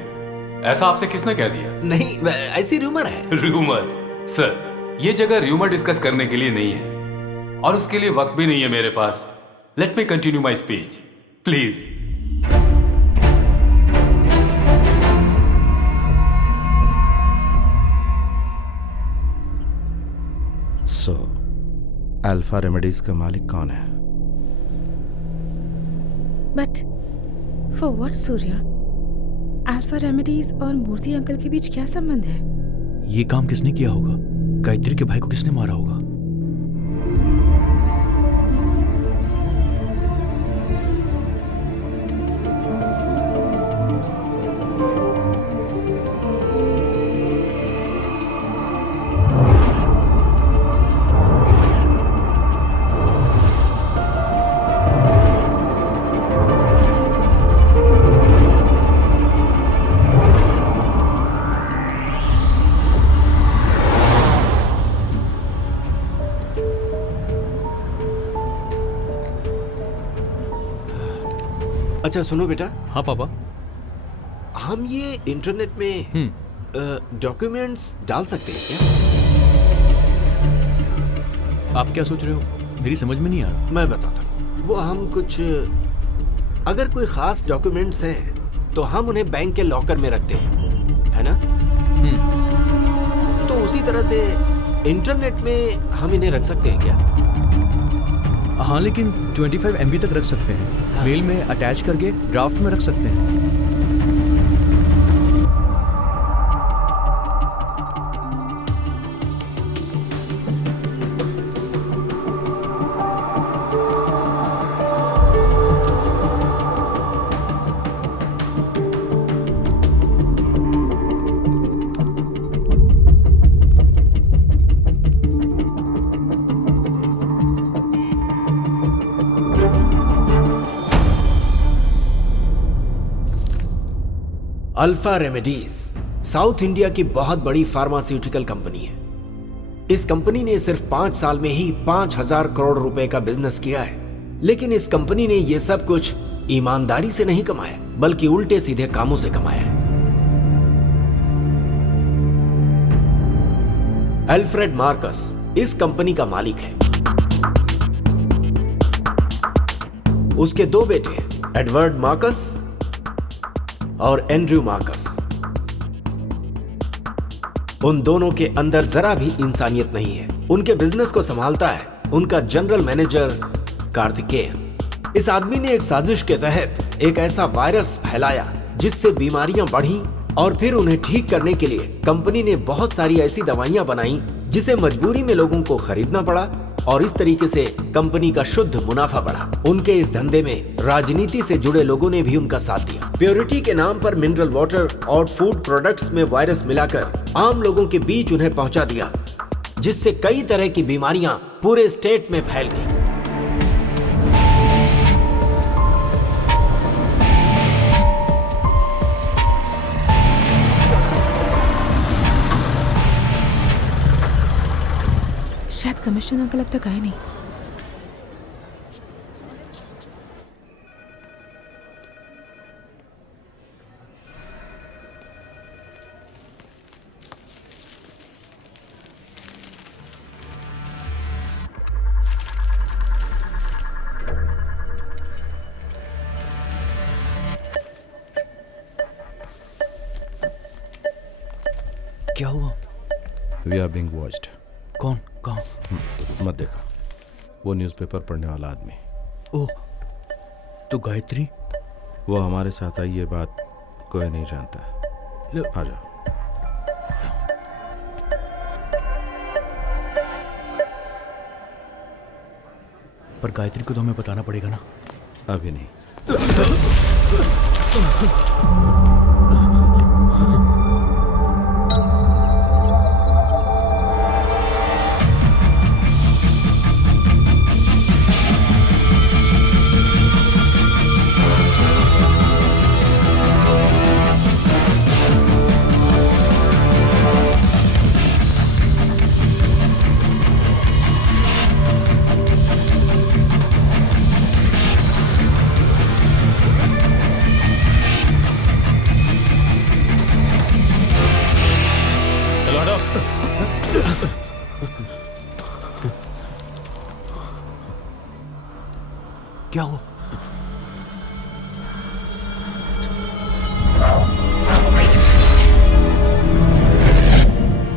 ऐसा आपसे किसने कह दिया? नहीं, ऐसी रूमर है। रूमर? सर, ये जगह रूमर डिस्कस करने के लिए नहीं है, और उसके लिए वक्त भी नहीं है मेरे पास। Let me continue my speech please. So Alpha Remedies का मालिक कौन है? But for what Surya? Alpha Remedies और मूर्ति अंकल के बीच क्या संबंध है? ये काम किसने किया होगा? गायत्री के भाई को किसने मारा होगा? अच्छा सुनो बेटा। हाँ पापा। हम ये इंटरनेट में डॉक्यूमेंट्स डाल सकते हैं क्या? आप क्या सोच रहे हो? मेरी समझ में नहीं आ रहा। मैं बताता हूँ। वो हम कुछ, अगर कोई खास डॉक्यूमेंट्स हैं तो हम उन्हें बैंक के लॉकर में रखते हैं, है ना? तो उसी तरह से इंटरनेट में हम इन्हें रख सकते हैं क्या? हाँ, लेकिन 25 MB तक रख सकते हैं। हाँ। मेल में अटैच करके ड्राफ्ट में रख सकते हैं। अल्फा रेमेडीज साउथ इंडिया की बहुत बड़ी फार्मास्यूटिकल कंपनी है। इस कंपनी ने सिर्फ 5 साल में ही 5000 करोड़ रुपए का बिजनेस किया है। लेकिन इस कंपनी ने यह सब कुछ ईमानदारी से नहीं कमाया, बल्कि उल्टे सीधे कामों से कमाया है। अल्फ्रेड मार्कस इस कंपनी का मालिक है। उसके 2 बेटे एडवर्ड मार्कस और एंड्रयू मार्कस। उन दोनों के अंदर जरा भी इंसानियत नहीं है। उनके बिजनेस को संभालता है उनका जनरल मैनेजर कार्तिकेयन। इस आदमी ने एक साजिश के तहत एक ऐसा वायरस फैलाया जिससे बीमारियां बढ़ी, और फिर उन्हें ठीक करने के लिए कंपनी ने बहुत सारी ऐसी दवाइयां बनाई जिसे मजबूरी में लोगों को खरीदना पड़ा, और इस तरीके से कंपनी का शुद्ध मुनाफा बढ़ा। उनके इस धंधे में राजनीति से जुड़े लोगों ने भी उनका साथ दिया। प्योरिटी के नाम पर मिनरल वाटर और फूड प्रोडक्ट्स में वायरस मिलाकर आम लोगों के बीच उन्हें पहुंचा दिया, जिससे कई तरह की बीमारियां पूरे स्टेट में फैल गई। शायद कमिश्नर अंकल अब तक आए नहीं। क्या हुआ? We are being watched. कौन? कहाँ? मत देखो, वो न्यूज़पेपर पढ़ने वाला आदमी। ओह, तो गायत्री? वो हमारे साथ आई, ये बात कोई नहीं जानता। आ जाओ। पर गायत्री को तो हमें बताना पड़ेगा ना। अभी नहीं। क्या हुआ?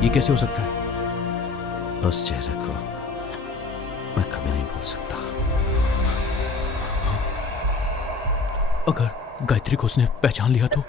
ये कैसे हो सकता है? उस चेहरे को मैं कभी नहीं भूल सकता। अगर गायत्री को उसने पहचान लिया तो?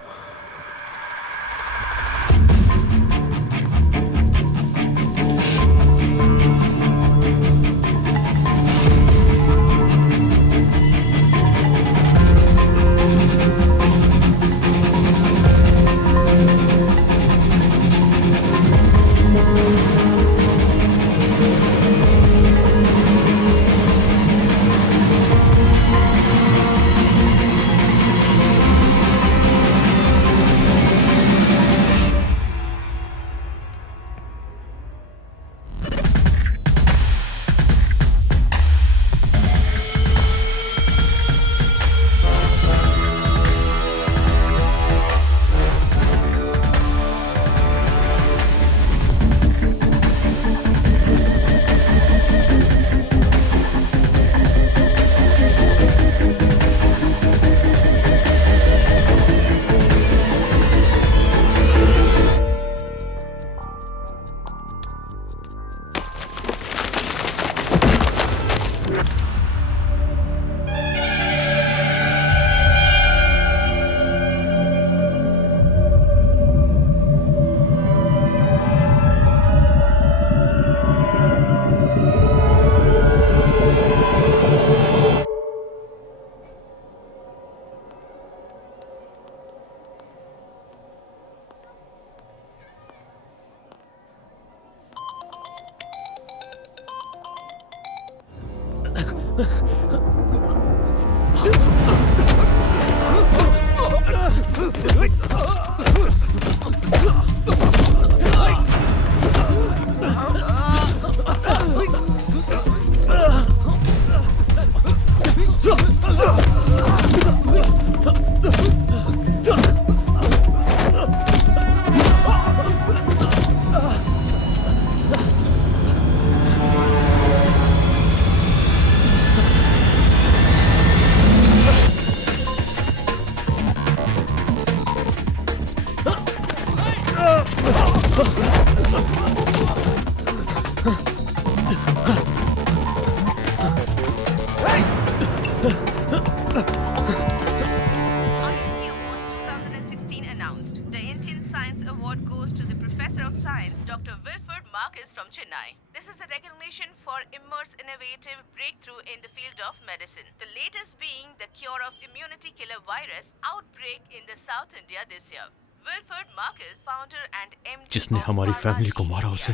जिसने हमारी फैमिली को मारा उसे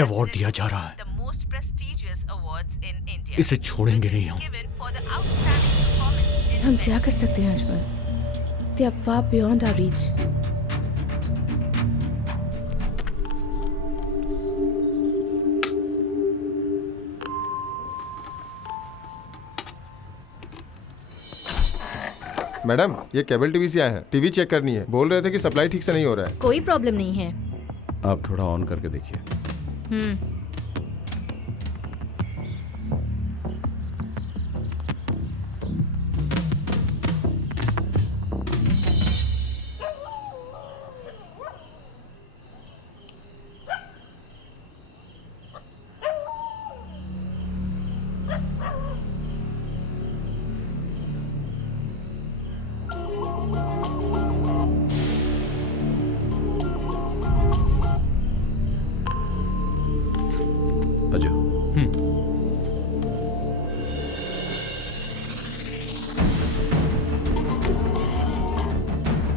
अवार्ड दिया जा रहा है। most prestigious awards in India. इसे छोड़ेंगे नहीं हम। Given for the outstanding performance in हम क्या events. कर सकते हैं Ajmal? They are far beyond our reach. Madam ये केबल टीवी से आए हैं, टीवी चेक करनी है। बोल रहे थे कि सप्लाई ठीक से नहीं हो रहा है। कोई प्रॉब्लम नहीं है। आप थोड़ा ऑन करके देखिए। हम्म। अजय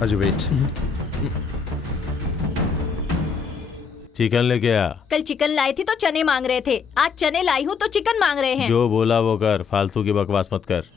अजय वेट। चिकन लेके आ। कल चिकन लाई थी तो चने मांग रहे थे, आज चने लाई हूँ तो चिकन मांग रहे हैं। जो बोला वो कर, फालतू की बकवास मत कर।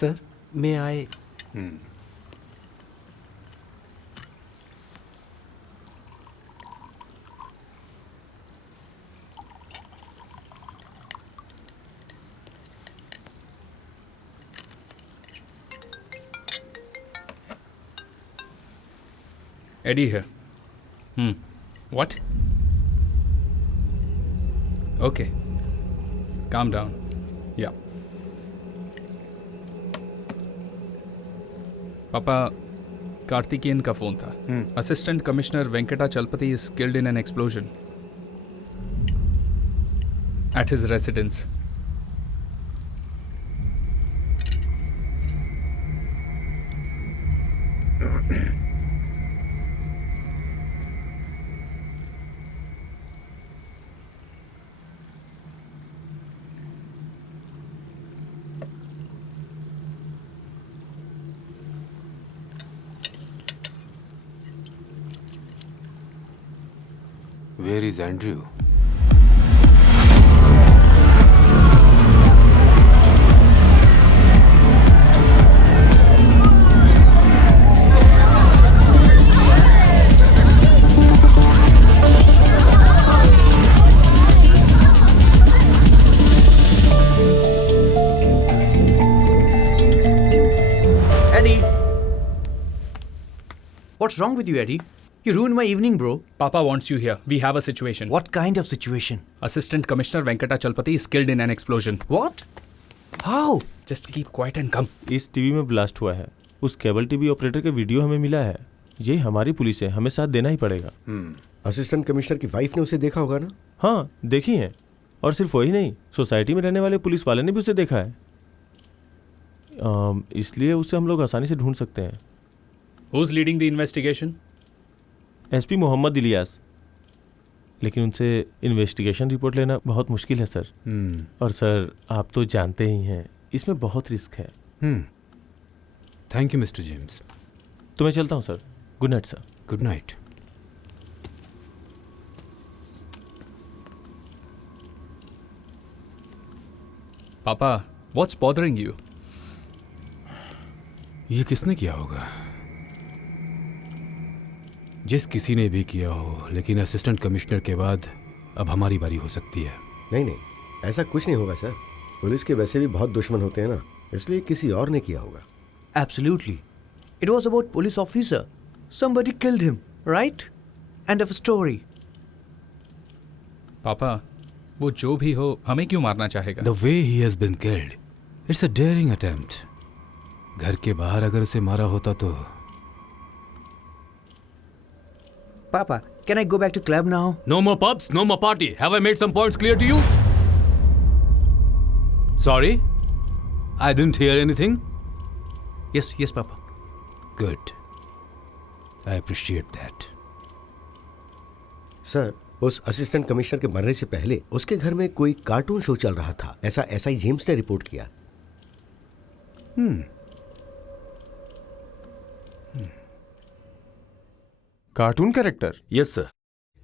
सर मैं आए। Eddie here. What? Okay. Calm down. Yeah. पापा कार्तिकेयन का फोन था। Assistant commissioner Venkata Chalapathi is killed in an explosion at his residence. Where is Andrew? Eddie! What's wrong with you, Eddie? You ruined my evening, bro. Papa wants you here. We have a situation. What kind of situation? Assistant Commissioner Venkata Chalpati is killed in an explosion. What? How? Just keep quiet and come. इस TV में blast हुआ है। उस cable TV operator का video हमें मिला है। ये हमारी पुलिस है, हमें साथ देना ही पड़ेगा। असिस्टेंट कमिश्नर की वाइफ ने उसे देखा होगा ना? हाँ, देखी है। और सिर्फ वही नहीं, सोसाइटी में रहने वाले पुलिस वाले ने भी उसे देखा है। इसलिए उसे हम लोग आसानी से ढूंढ सकते हैं। Who's leading the investigation? SP Mohammed Ilyas. लेकिन उनसे इन्वेस्टिगेशन रिपोर्ट लेना बहुत मुश्किल है सर। और सर आप तो जानते ही हैं इसमें बहुत रिस्क है। Thank you mister James. तो मैं चलता हूँ sir. Good night sir. Good night. पापा, व्हाट्स बॉदरिंग यू? ये किसने किया होगा? जिस किसी ने भी किया हो, लेकिन असिस्टेंट कमिश्नर के बाद अब हमारी बारी हो सकती है। नहीं नहीं, ऐसा कुछ नहीं होगा सर। पुलिस के वैसे भी बहुत दुश्मन होते हैं ना, इसलिए किसी और ने किया होगा। Absolutely. It was about police officer. Somebody killed him, right? End of story. पापा, वो जो भी हो हमें क्यों मारना चाहेगा? The way he has been killed, it's a daring attempt. घर के बाहर अगर उसे मारा होता तो। Papa, can I go back to club now? No more pubs, no more party. Have I made some points clear to you? Sorry, I didn't hear anything. Yes, Papa. Good. I appreciate that. Sir, उस assistant commissioner के मरने से पहले उसके घर में कोई cartoon show चल रहा था, ऐसा एसआई जेम्स ने रिपोर्ट किया। Cartoon character? Yes sir.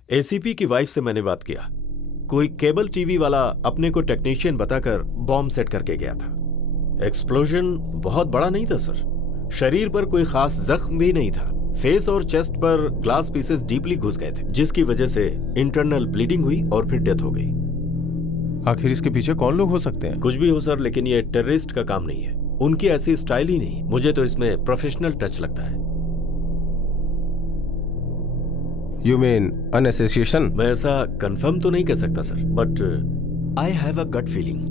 ACP की वाइफ से मैंने बात किया। कोई केबल टीवी वाला अपने को टेक्नीशियन बताकर बॉम्ब सेट करके गया था। एक्सप्लोजन बहुत बड़ा नहीं था सर। शरीर पर कोई खास जख्म भी नहीं था। फेस और चेस्ट पर ग्लास पीसेस डीपली घुस गए थे, जिसकी वजह से इंटरनल ब्लीडिंग हुई और फिर डेथ हो गई। आखिर इसके पीछे कौन लोग हो सकते हैं? कुछ भी हो सर, लेकिन ये टेररिस्ट का काम नहीं है। उनकी ऐसी स्टाइल ही नहीं। मुझे तो इसमें प्रोफेशनल टच लगता है। You mean an association? मैं ऐसा कंफर्म तो नहीं कह सकता sir, but I have a gut feeling.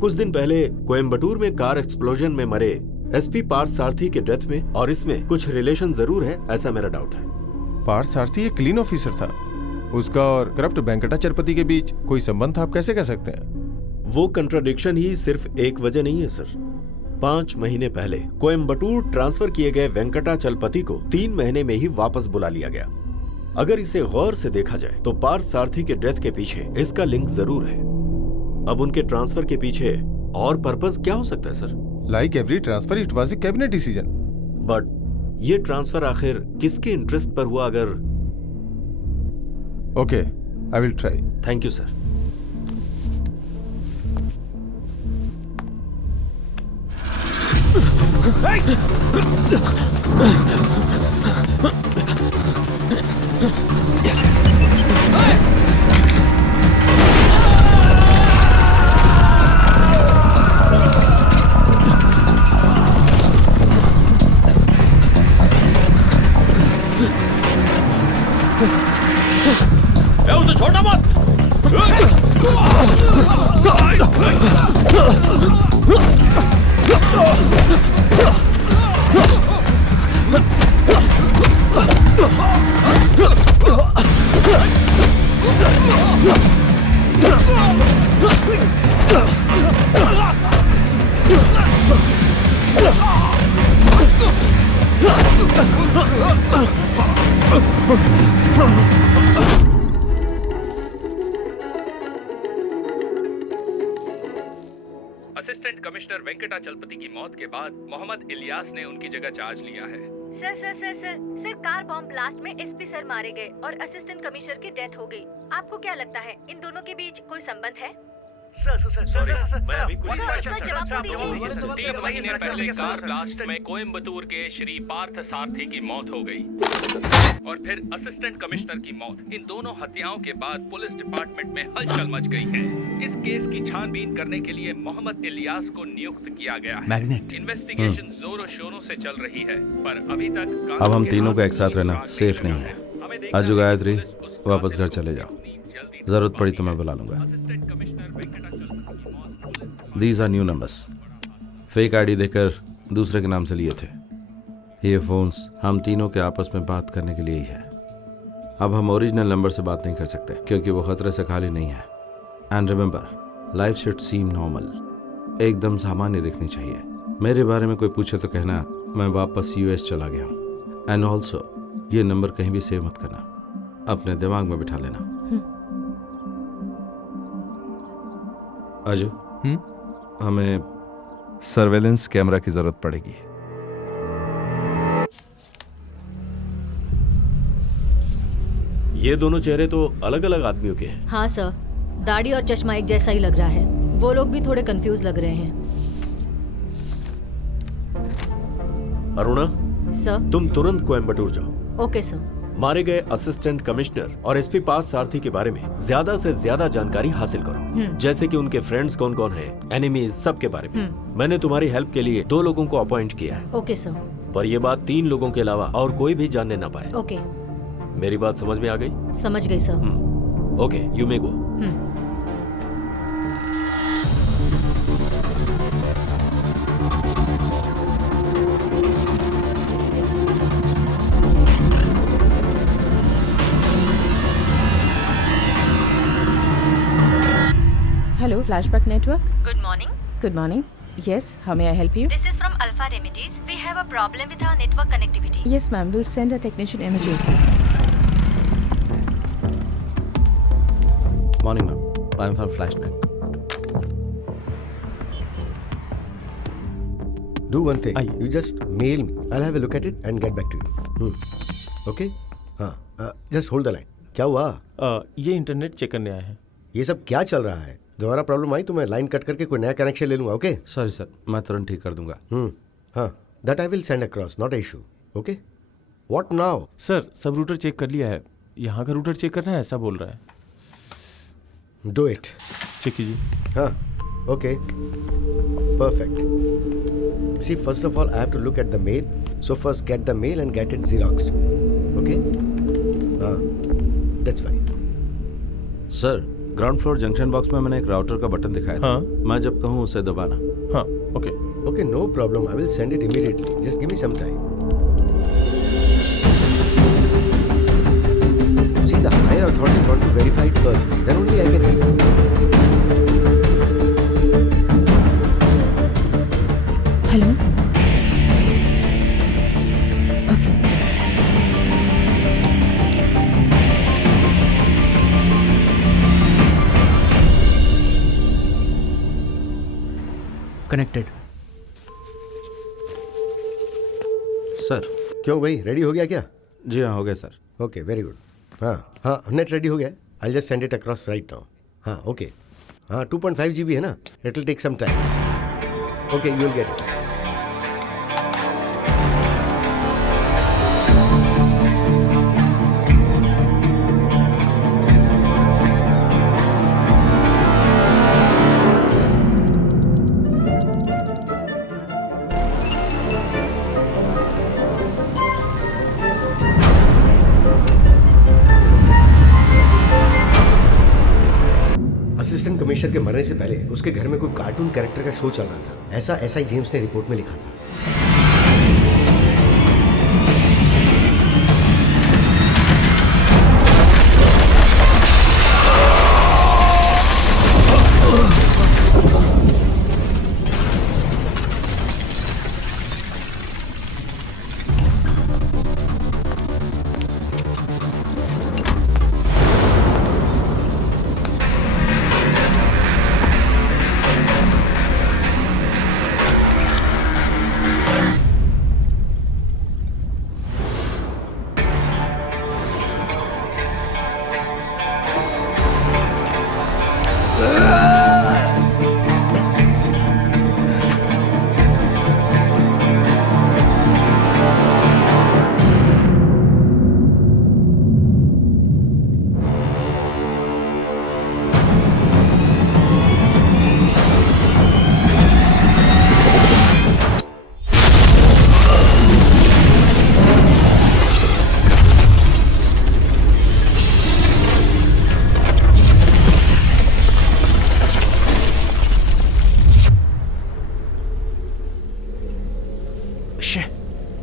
कुछ दिन पहले कोयम्बटूर में कार एक्सप्लोजन में मरे एसपी पार्थ सारथी के डेथ में और इसमें कुछ रिलेशन जरूर है, ऐसा मेरा डाउट है। पार्थ सारथी एक क्लीन ऑफिसर था, उसका और करप्ट वेंकटाचलपति के बीच कोई संबंध था, आप कैसे कह सकते हैं? वो कंट्राडिक्शन ही सिर्फ एक वजह नहीं है सर। 5 महीने पहले कोयम्बटूर ट्रांसफर किए गए वेंकटाचलपति को 3 महीने में ही वापस बुला लिया गया। अगर इसे गौर से देखा जाए तो पार्थ सारथी के डेथ के पीछे इसका लिंक जरूर है। अब उनके ट्रांसफर के पीछे और पर्पस क्या हो सकता है sir? Like every transfer it was a cabinet decision. But ये ट्रांसफर आखिर किसके इंटरेस्ट पर हुआ? अगर okay, I will try. Thank you sir. उसे छोड़ना मत। असिस्टेंट कमिश्नर वेंकटाचलपति की मौत के बाद मोहम्मद इलियास ने उनकी जगह चार्ज लिया है। सर कार बॉम्ब ब्लास्ट में एसपी सर मारे गए और असिस्टेंट कमिश्नर की डेथ हो गई। आपको क्या लगता है इन दोनों के बीच कोई संबंध है? मैं अभी कुछ जवाब दीजिए। 3 महीने पहले कार ब्लास्ट में कोयम्बटूर के श्री पार्थ सारथी की मौत हो गई और फिर असिस्टेंट कमिश्नर की मौत। इन दोनों हत्याओं के बाद पुलिस डिपार्टमेंट में हलचल मच गई है। इस केस की छानबीन करने के लिए मोहम्मद इलियास को नियुक्त किया गया है। मैग्नेट। इन्वेस्टिगेशन जोरों शोरों से चल रही है, पर अभी तक अब हम तीनों को एक साथ रहना सेफ नहीं है। आजू गायत्री, वापस घर चले जाओ। जरूरत पड़ी तो मैं बुला लूंगा। These are new numbers. Fake ID देकर दूसरे के नाम से लिए थे। ये फोन्स हम तीनों के आपस में बात करने के लिए ही है। अब हम ओरिजिनल नंबर से बात नहीं कर सकते क्योंकि वो खतरे से खाली नहीं है। And remember, life should seem normal, एकदम सामान्य दिखनी चाहिए। मेरे बारे में कोई पूछे तो कहना मैं वापस यूएस चला गया हूँ। एंड ऑल्सो ये नंबर कहीं भी सेव मत करना, अपने दिमाग में बिठा लेना। अजय, हमें सर्वेलेंस कैमरा की जरूरत पड़ेगी। ये दोनों चेहरे तो अलग अलग आदमियों के हैं। हाँ सर, दाढ़ी और चश्मा एक जैसा ही लग रहा है। वो लोग भी थोड़े कंफ्यूज लग रहे हैं। अरुणा, सर। तुम तुरंत कोयम्बटूर जाओ। Okay sir. मारे गए असिस्टेंट कमिश्नर और एसपी पार्थ सारथी के बारे में ज्यादा से ज्यादा जानकारी हासिल करो, जैसे कि उनके फ्रेंड्स कौन कौन हैं, एनिमीज, सब के बारे में। मैंने तुम्हारी हेल्प के लिए 2 लोगों को अपॉइंट किया है। Okay sir. पर यह बात 3 लोगों के अलावा और कोई भी जानने ना पाए। ओके। मेरी बात समझ में आ गई? समझ गई sir. Okay, you may go. Hello, Flashback Network. Good morning. Good morning. Yes, how may I help you? This is from Alpha Remedies. We have a problem with our network connectivity. Yes, ma'am. We'll send a technician immediately. Morning, ma'am. I'm from FlashNet. Do one thing. You just mail me. I'll have a look at it and get back to you. Okay? हाँ. Just hold the line. क्या हुआ? ये internet check करने आया है। ये सब क्या चल रहा है? दोबारा प्रॉब्लम आई तो मैं लाइन कट करके कोई नया कनेक्शन ले लूंगा। ओके? सॉरी सर, मैं तुरंत ठीक कर दूंगा। हाँ, that I will send across, not a issue. Okay? What now? Sir, सब रूटर चेक कर लिया है। यहाँ का रूटर चेक करना है, ऐसा बोल रहा है। Do it. चेक कीजिए। हाँ, okay, perfect. See, first of all, I have to look at the mail. So first get the mail and get it xeroxed. Okay? That's fine. Sir, ground floor junction box में मैंने एक router का button दिखाया था। मैं जब कहूँ उसे दबाना। हाँ, okay. Okay, no problem. I will send it immediately. Just give me some time. See, the higher authority want to verify it first. Then only I can help. Hello? Okay. Connected. Sir. क्यों भाई, ready हो गया क्या? जी हाँ, हो गया sir. Okay, very good. हाँ, net ready हो गया। I just send it across right now. हाँ, ओके। हाँ, 2.5 GB है ना? It will take some time. Okay, you will get it. Assistant commissioner के मरने से पहले उसके घर में कोई कार्टून कैरेक्टर का शो चल रहा था, ऐसा एसआई जेम्स ने रिपोर्ट में लिखा था।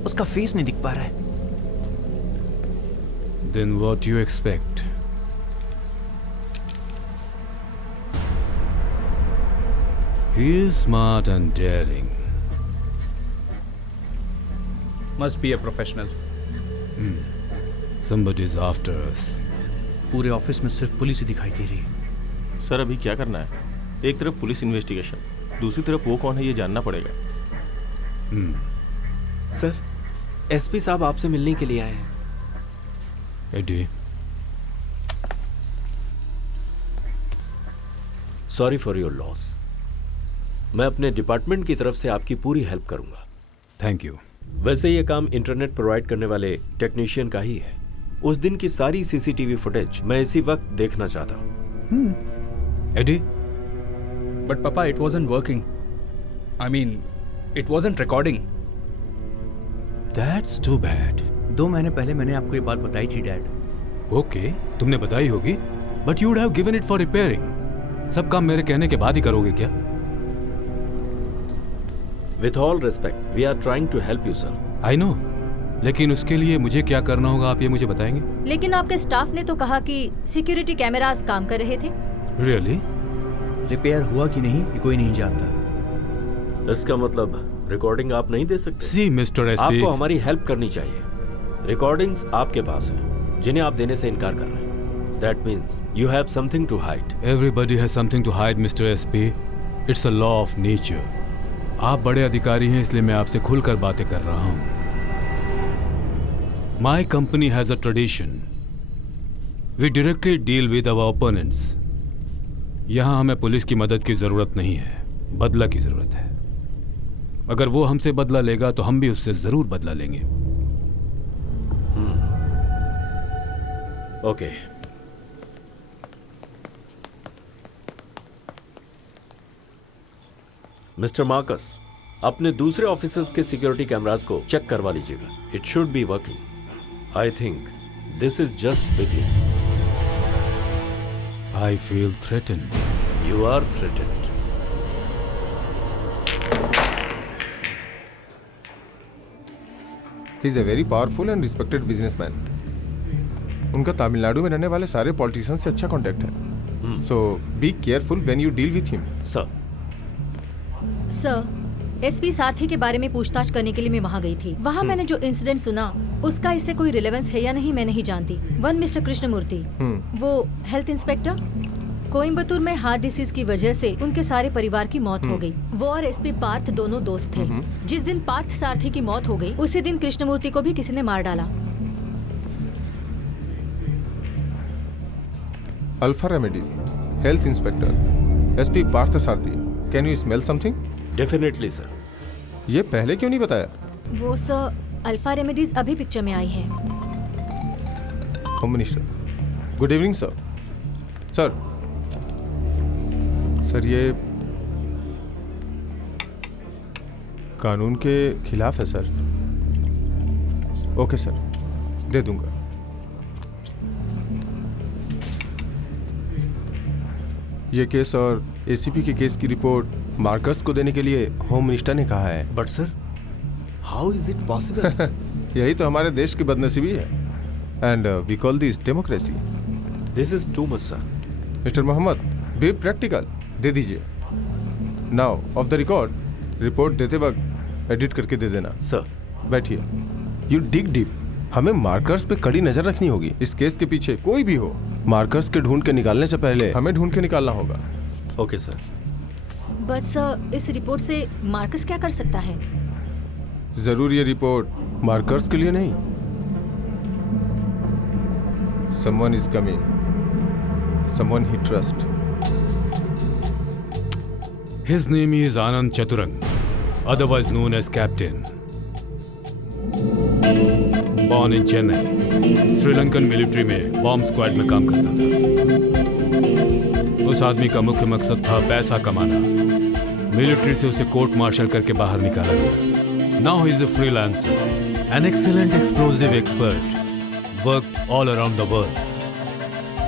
उसका फेस नहीं दिख पा रहा है। Then what you expect? He is smart and daring. Must be a professional. Somebody is after us. पूरे ऑफिस में सिर्फ पुलिस ही दिखाई दे रही है। सर, अभी क्या करना है? एक तरफ पुलिस इन्वेस्टिगेशन, दूसरी तरफ वो कौन है ये जानना पड़ेगा। सर, एसपी साहब आपसे मिलने के लिए आए हैं। Eddie, sorry for your loss. मैं अपने डिपार्टमेंट की तरफ से आपकी पूरी हेल्प करूंगा। Thank you. वैसे ये काम इंटरनेट प्रोवाइड करने वाले टेक्नीशियन का ही है। उस दिन की सारी सीसीटीवी फुटेज मैं इसी वक्त देखना चाहता हूँ। एडी, बट पापा it wasn't working. I mean, it wasn't recording. That's too bad. 2 महीने पहले मैंने आपको ये बात बताई थी डैड। ओके, तुमने बताई होगी, but you would have given it for repairing. सब काम मेरे कहने के बाद ही करोगे क्या? With all respect, we are trying to help you, sir. I know, लेकिन उसके लिए मुझे क्या करना होगा आप ये मुझे बताएंगे? लेकिन आपके स्टाफ ने तो कहा कि सिक्योरिटी कैमरास काम कर रहे थे। Really? रिपेयर हुआ कि नहीं ये कोई नहीं जानता। इसका मतलब रिकॉर्डिंग आप नहीं दे सकते? See, Mr. SP, आपको हमारी हेल्प करनी चाहिए। रिकॉर्डिंग्स आपके पास हैं, जिन्हें आप देने से इनकार कर रहे हैं। That means you have something to hide. Everybody has something to hide, Mr. SP. It's a law of nature. आप बड़े अधिकारी हैं इसलिए मैं आपसे खुलकर बातें कर रहा हूँ। My company has a tradition. We directly deal with our opponents. यहाँ हमें पुलिस की मदद की जरूरत नहीं है, बदला की जरूरत है। अगर वो हमसे बदला लेगा तो हम भी उससे जरूर बदला लेंगे। ओके। मिस्टर मार्कस, अपने दूसरे ऑफिसर्स के सिक्योरिटी कैमरास को चेक करवा लीजिएगा। It should be working. I think this is just beginning. I feel threatened. You are threatened. He is a very powerful and respected businessman. उनका तमिलनाडु में रहने वाले सारे पॉलिटिशियन से अच्छा कांटेक्ट है। So be careful when you deal with him. Sir. Sir, SP सारथी के बारे में पूछताछ करने के लिए मैं वहाँ गई थी। वहाँ मैंने जो इंसिडेंट सुना उसका इससे कोई रिलेवेंस है या नहीं मैं नहीं जानती। वन मिस्टर कृष्णमूर्ति, वो हेल्थ इंस्पेक्टर, कोयम्बतूर में हार्ट डिसीज की वजह से उनके सारे परिवार की मौत हो गई। वो और एसपी पार्थ दोनों दोस्त थे। जिस दिन पार्थ सारथी की मौत हो गई उसी दिन कृष्णमूर्ति को भी किसी ने मार डाला। Alpha Remedies, health inspector, SP Partha Sarathi. Can you smell something? Definitely sir. ये पहले क्यों नहीं बताया? वो सर, अल्फा रेमेडीज अभी पिक्चर में आई है। Home minister, good evening sir. Sir ये कानून के खिलाफ है सर। ओके सर, दे दूंगा। ये केस और एसीपी के केस की रिपोर्ट मार्कस को देने के लिए होम मिनिस्टर ने कहा है। But sir, how is it possible? यही तो हमारे देश की बदनसीबी है। And we call this democracy. This is too much sir. Mister Mohammad, be practical, दे दीजिए। Now off the record, report देते वक्त एडिट करके दे देना। सर। बैठिए। You dig deep. हमें मार्कर्स पे कड़ी नजर रखनी होगी। इस केस के पीछे कोई भी हो, मार्कर्स के ढूंढ के निकालने से पहले हमें ढूंढ के निकालना होगा। Okay sir. बट सर, इस रिपोर्ट से मार्कस क्या कर सकता है? जरूर ये रिपोर्ट मार्कर्स के लिए नहीं। Someone is coming, someone he trust. His name is Anand Chaturang, otherwise known as Captain. Born in Chennai, Sri Lankan military में बॉम्ब स्क्वाड में काम करता था। उस आदमी का मुख्य मकसद था पैसा कमाना। मिलिट्री से उसे कोर्ट मार्शल करके बाहर निकाला गया। Now he is a freelancer, an excellent explosive expert, worked all around the world,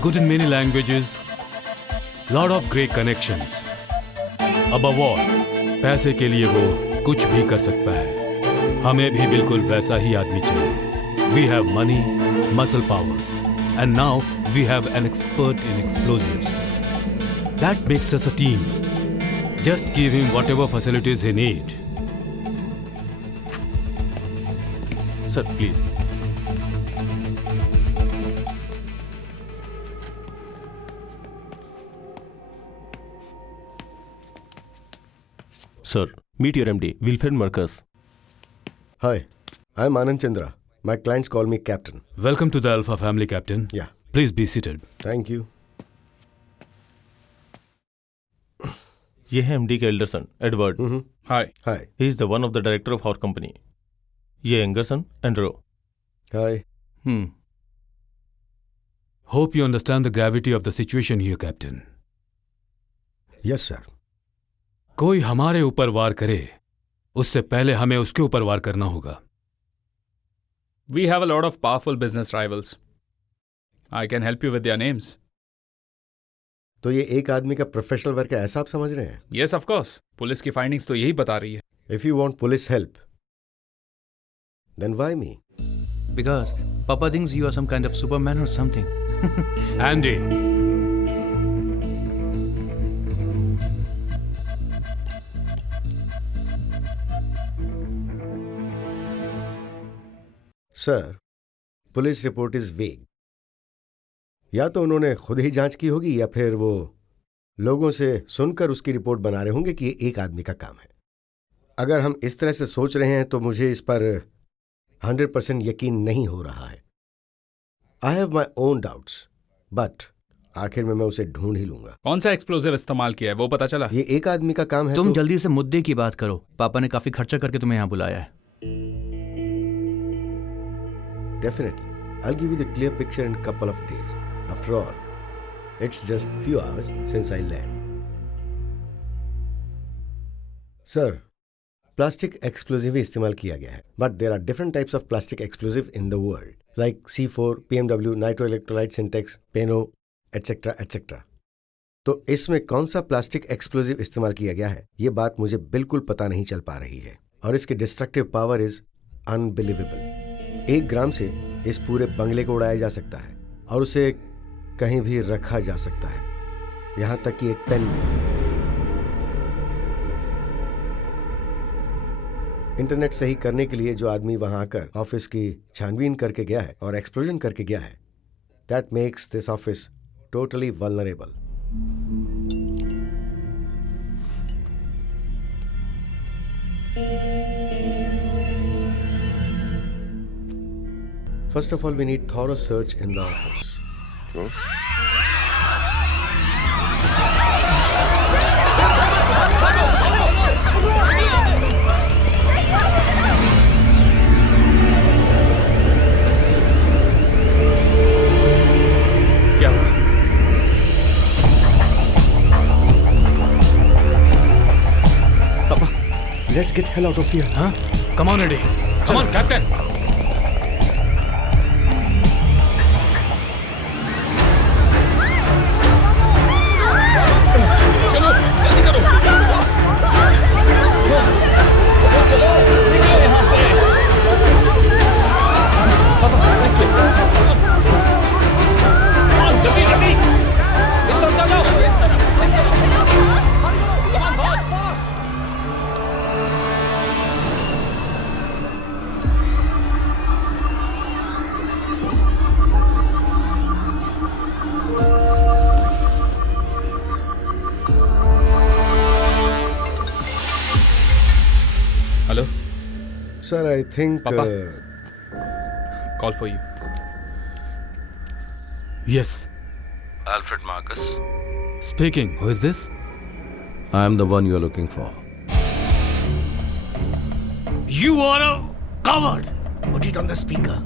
good in many languages, lot of great connections. Above all, पैसे के लिए वो कुछ भी कर सकता है। हमें भी बिल्कुल वैसा ही आदमी चाहिए। We have money, muscle power, and now we have an expert in explosives. That makes us a team. Just give him whatever facilities he need. Sir, please. Sir, meet your MD, Wilfred Marcus. Hi, I'm Anand Chandra. My clients call me Captain. Welcome to the Alpha family, Captain. Yeah. Please be seated. Thank you. ये है MD का elder son, Edward. Hi. Hi. He is the one of the director of our company. ये younger son, Andrew. Hi. Hope you understand the gravity of the situation here, Captain. Yes, sir. कोई हमारे ऊपर वार करे, उससे पहले हमें उसके ऊपर वार करना होगा. We have a lot of powerful business rivals. I can help you with their names. तो ये एक आदमी का प्रोफेशनल वर्क है, ऐसा आप समझ रहे हैं? Yes, of course. पुलिस की फाइंडिंग्स तो यही बता रही है. If you want police help, then why me? Because Papa thinks you are some kind of Superman or something. Andy. Sir, police report is वेग. या तो उन्होंने खुद ही जांच की होगी या फिर वो लोगों से सुनकर उसकी रिपोर्ट बना रहे होंगे कि ये एक आदमी का काम है. अगर हम इस तरह से सोच रहे हैं तो मुझे इस पर 100% यकीन नहीं हो रहा है. I have my own doubts, but आखिर में मैं उसे ढूंढ ही लूंगा. कौन सा एक्सप्लोजिव इस्तेमाल किया है वो पता चला? ये एक आदमी का काम है. तुम तो... जल्दी से मुद्दे की बात करो. पापा ने काफी खर्चा करके तुम्हें यहाँ बुलाया है. Definitely. I'll give you the clear picture in a couple of days. After all, it's just few hours since I land. Sir, plastic explosive ही इस्तेमाल किया गया है. But there are different types of plastic explosive in the world, like C4, PMW, nitroelectrolyte syntax, Peno, etc. etc. तो इसमें कौन सा plastic explosive इस्तेमाल किया गया है, ये बात मुझे बिल्कुल पता नहीं चल पा रही है. और इसकी डिस्ट्रक्टिव पावर इज अनबिलीवेबल. 1 ग्राम से इस पूरे बंगले को उड़ाया जा सकता है और उसे कहीं भी रखा जा सकता है, यहां तक कि एक पेन में. इंटरनेट सही करने के लिए जो आदमी वहां आकर ऑफिस की छानबीन करके गया है और एक्सप्लोजन करके गया है, that makes this office totally vulnerable. First of all, we need thorough search in the office. क्या हुआ? Papa, let's get hell out of here. Huh? Come on, Eddie. Come on, Captain. Hello? Sir, I think... Papa? Call for you. Yes. Alfred Marcus. Speaking. Who is this? I am the one you are looking for. You are a coward. Put it on the speaker.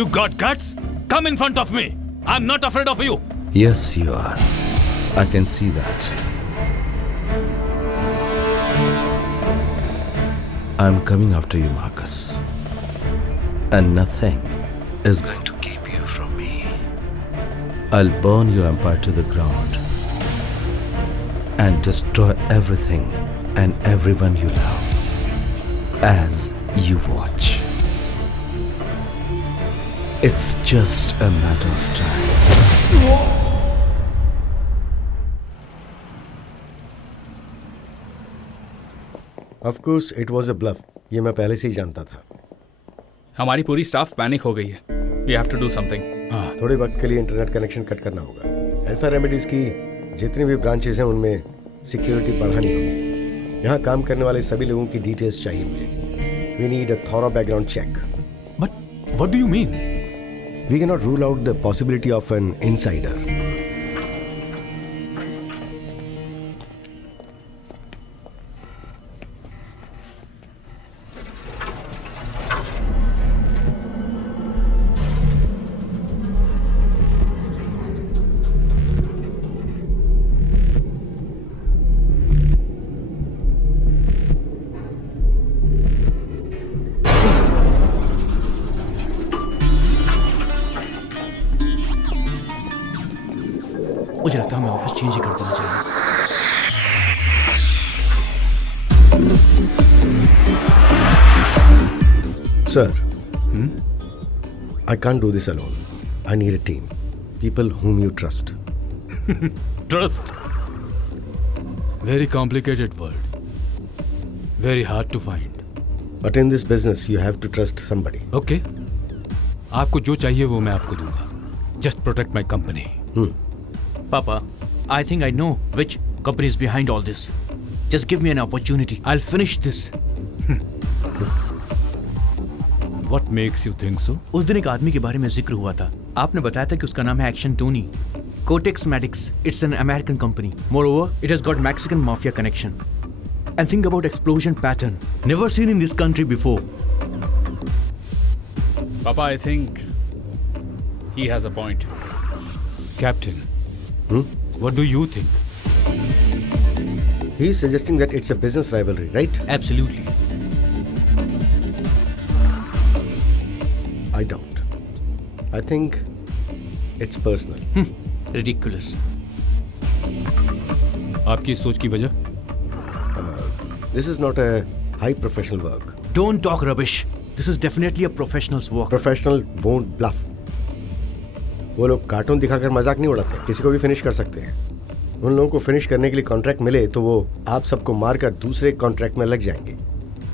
You got guts? Come in front of me. I'm not afraid of you. Yes, you are. I can see that. I'm coming after you, Marcus. And nothing is going to keep you from me. I'll burn your empire to the ground and destroy everything and everyone you love as you watch. It's just a matter of time. Of course, it was a bluff. ये मैं पहले से ही जानता था. हमारी पूरी staff panic हो गई है. We have to do something. थोड़े वक्त के लिए इंटरनेट कनेक्शन कट करना होगा. अल्फा रेमेडीज की जितनी भी ब्रांचेस हैं उनमें सिक्योरिटी बढ़ानी होगी. यहाँ काम करने वाले सभी लोगों की डिटेल्स चाहिए मुझे. We need a thorough background check. But what do you mean? We cannot rule out the possibility of an insider. मुझे लगता है हमें ऑफिस चेंज ही कर देना चाहिए. Sir, I can't do this alone. I need a team. People whom you trust. Trust. Very complicated word. Very hard to find. But in this business, you have to trust somebody. Okay. आपको जो चाहिए वो मैं आपको दूंगा. Just protect my company. Papa, I think I know which company is behind all this. Just give me an opportunity. I'll finish this. What makes you think so? उस दिन एक आदमी के बारे में जिक्र हुआ था. आपने बताया था कि उसका नाम है action Tony. Cortex Medics. It's an American company. Moreover, it has got Mexican mafia connection. And think about explosion pattern. Never seen in this country before. Papa, I think he has a point. Captain, what do you think? He is suggesting that it's a business rivalry, right? Absolutely. I doubt. I think it's personal. Ridiculous. आपकी सोच की वजह? This is not a high professional work. Don't talk rubbish. This is definitely a professional's work. Professional won't bluff. वो लोग cartoon दिखाकर मजाक नहीं उड़ाते. किसी को भी फिनिश कर सकते हैं. उन लोगों को फिनिश करने के लिए कॉन्ट्रैक्ट मिले तो वो आप सबको मारकर दूसरे कॉन्ट्रैक्ट में लग जाएंगे.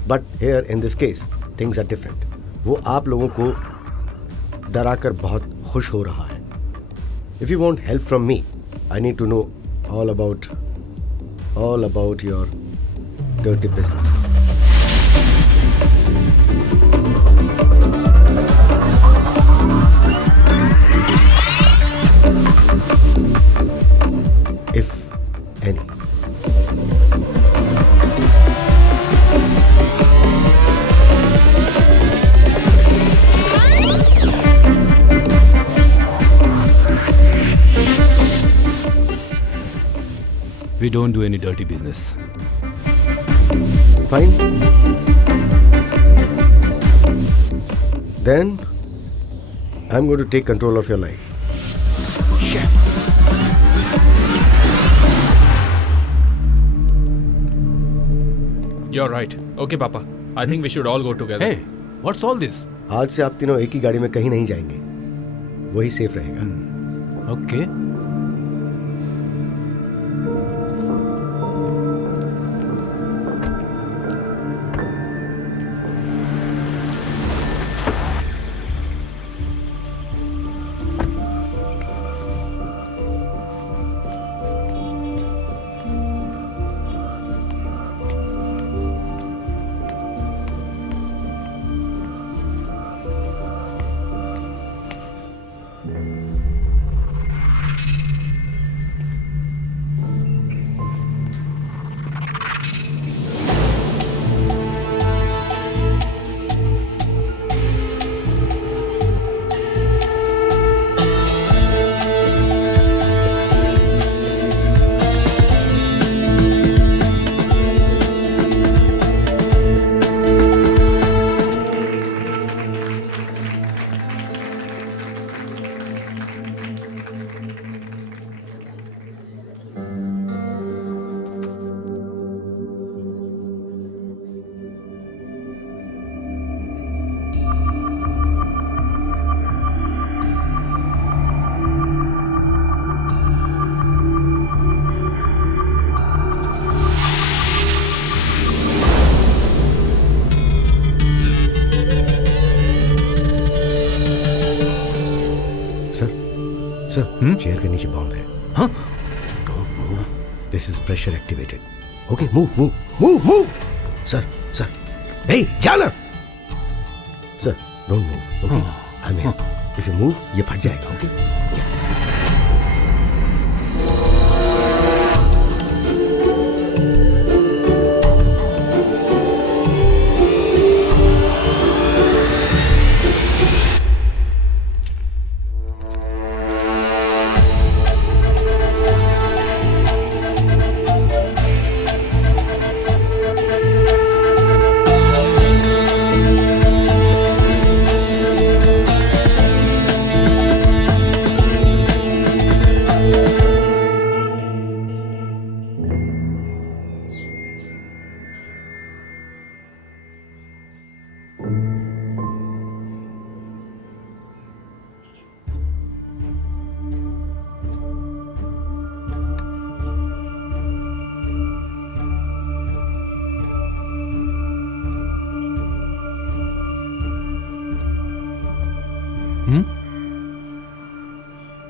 But here in this case things are different. वो आप लोगों को डराकर बहुत खुश हो रहा है. If you want help from me, I need to know all about your dirty business. If any. We don't do any dirty business. Fine. Then I'm going to take control of your life. You're right. Okay, Papa. I think we should all go together. Hey, what's all this? आज से आप तीनों एक ही गाड़ी में कहीं नहीं जाएंगे. वही सेफ रहेगा. Okay. चेयर के नीचे बॉम्ब है. Don't move. This is pressure activated. Okay, move. Sir. Hey, जाना. Sir, don't move. Okay, I'm here. If you move, ये फट जाएगा. Okay.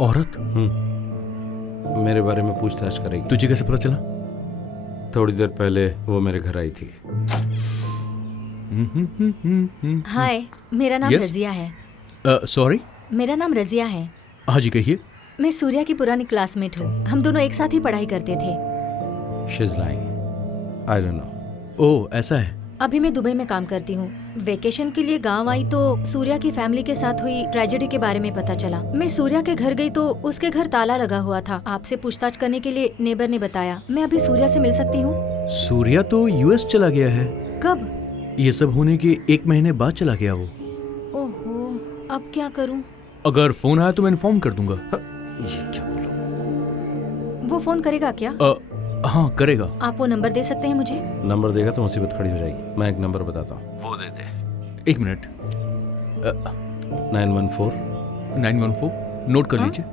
औरत? मेरे बारे में पूछताछ करेगी। तुझे कैसे पता चला? थोड़ी देर पहले वो मेरे घर आई थी। हाय, मेरा नाम Yes? रजिया है। सॉरी? मेरा नाम रजिया है। हाँ जी, कहिए। मैं सूर्या की पुरानी क्लासमेट हूँ। हम दोनों एक साथ ही पढ़ाई करते थे। She's lying. I don't know. ओह, ऐसा है। अभी मैं दुबई में काम करती हूँ। वेकेशन के लिए गांव आई तो सूर्या की फैमिली के साथ हुई ट्रेजेडी के बारे में पता चला। मैं सूर्या के घर गई तो उसके घर ताला लगा हुआ था। आपसे पूछताछ करने के लिए नेबर ने बताया। मैं अभी सूर्या से मिल सकती हूँ? सूर्या तो यूएस चला गया है। कब? ये सब होने के 1 महीने बाद चला गया वो। ओहो, अब क्या करूँ? अगर फोन आया तो मैं इन्फॉर्म कर दूंगा। ये क्या बोलो? वो फोन करेगा क्या? हाँ, करेगा। आप वो नंबर दे सकते हैं मुझे? नंबर देगा तो मुसीबत खड़ी हो जाएगी। मैं एक नंबर बताता हूँ, वो दे दे। 1 मिनट। 914 नोट कर लीजिए।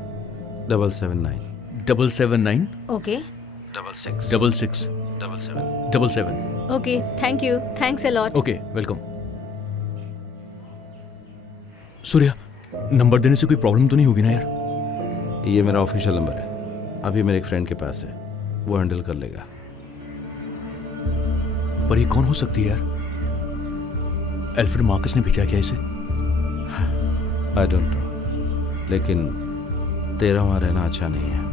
779 779 okay 66 77 okay, thank you, thanks a lot. Okay, welcome. Surya, number देने से कोई प्रॉब्लम तो नहीं होगी ना यार? ये मेरा ऑफिशियल नंबर है। अभी मेरे एक फ्रेंड के पास है, वो हैंडल कर लेगा। पर ये कौन हो सकती है यार? एल्फ्रेड मार्कस ने भेजा क्या इसे? आई डोंट नो, लेकिन तेरा वहां रहना अच्छा नहीं है।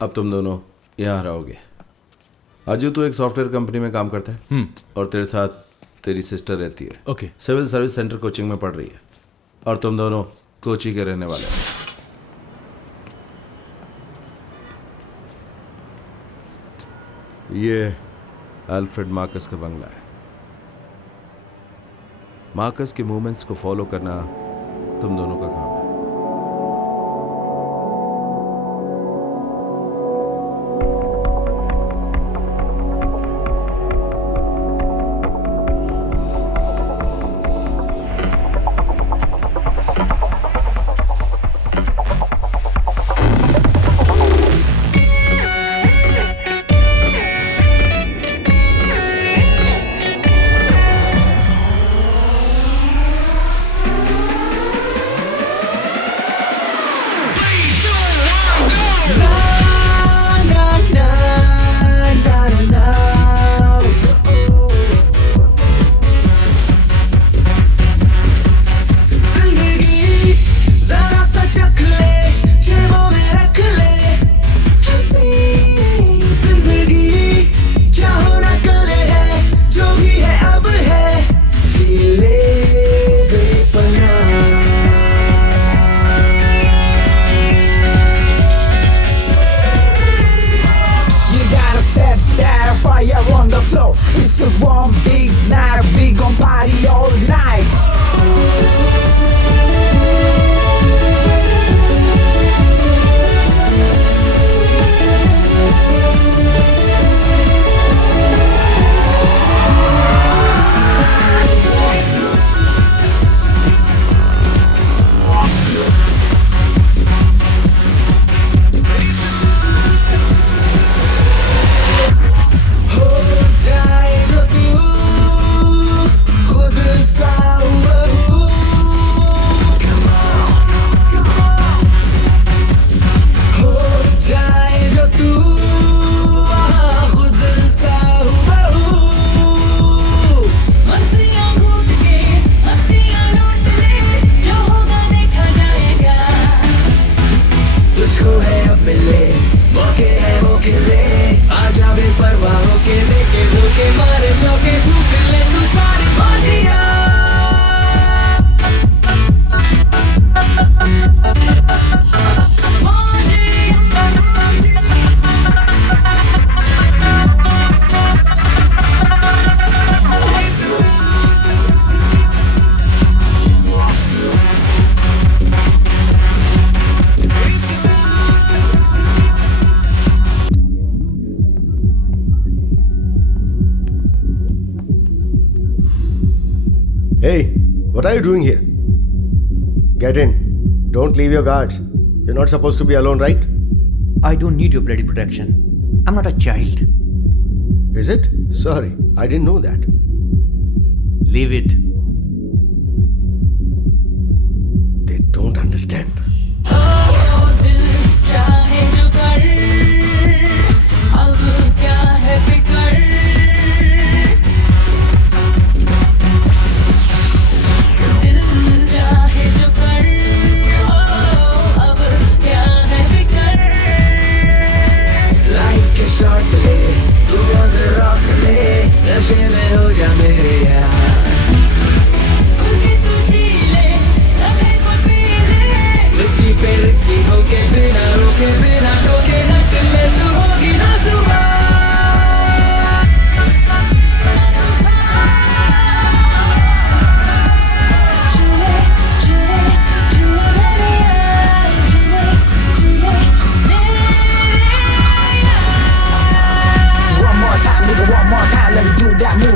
अब तुम दोनों यहाँ रहोगे। अजू तू एक सॉफ्टवेयर कंपनी में काम करता है और तेरे साथ तेरी सिस्टर रहती है। Okay. Civil service centre coaching में पढ़ रही है और तुम दोनों कोची के रहने वाले हो। ये अल्फ्रेड मार्कस का बंगला है। मार्कस के मूवमेंट्स को फॉलो करना तुम दोनों का काम है। It's a one big night, we gon' party all night. Hey, what are you doing here? Get in. Don't leave your guards. You're not supposed to be alone, right? I don't need your bloody protection. I'm not a child. Is it? Sorry, I didn't know that. Leave it. They don't understand.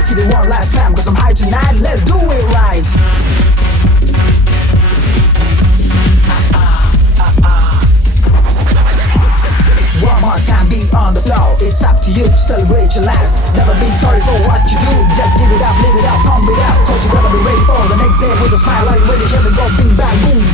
See the one last time, cause I'm high tonight. Let's do it right. One more time, be on the floor. It's up to you to celebrate your life. Never be sorry for what you do. Just give it up, live it up, pump it up. Cause you're gonna be ready for the next day with a smile. Are you ready? Here we go, bing bang boom.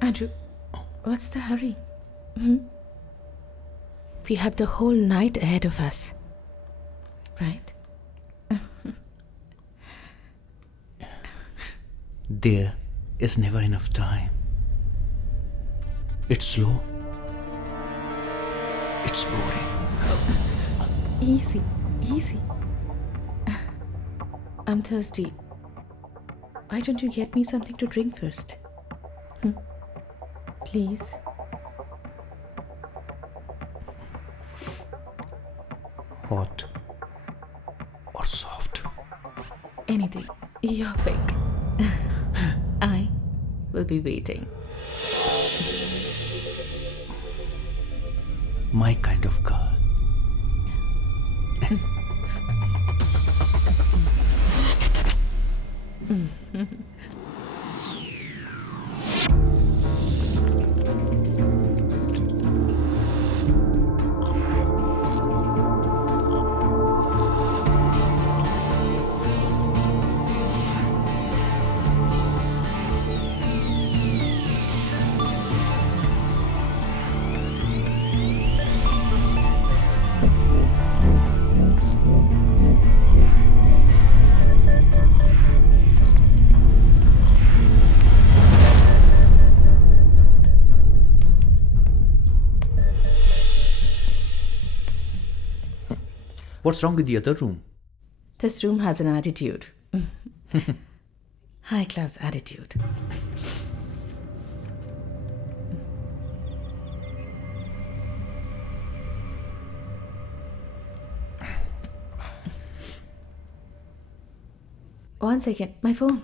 Andrew, what's the hurry? We have the whole night ahead of us, right? There is never enough time. It's slow. It's boring. Easy. I'm thirsty. Why don't you get me something to drink first? Please. Hot or soft? Anything. Your pick. I will be waiting. My kind of girl. What's wrong with the other room? This room has an attitude. High class attitude. One second, my phone.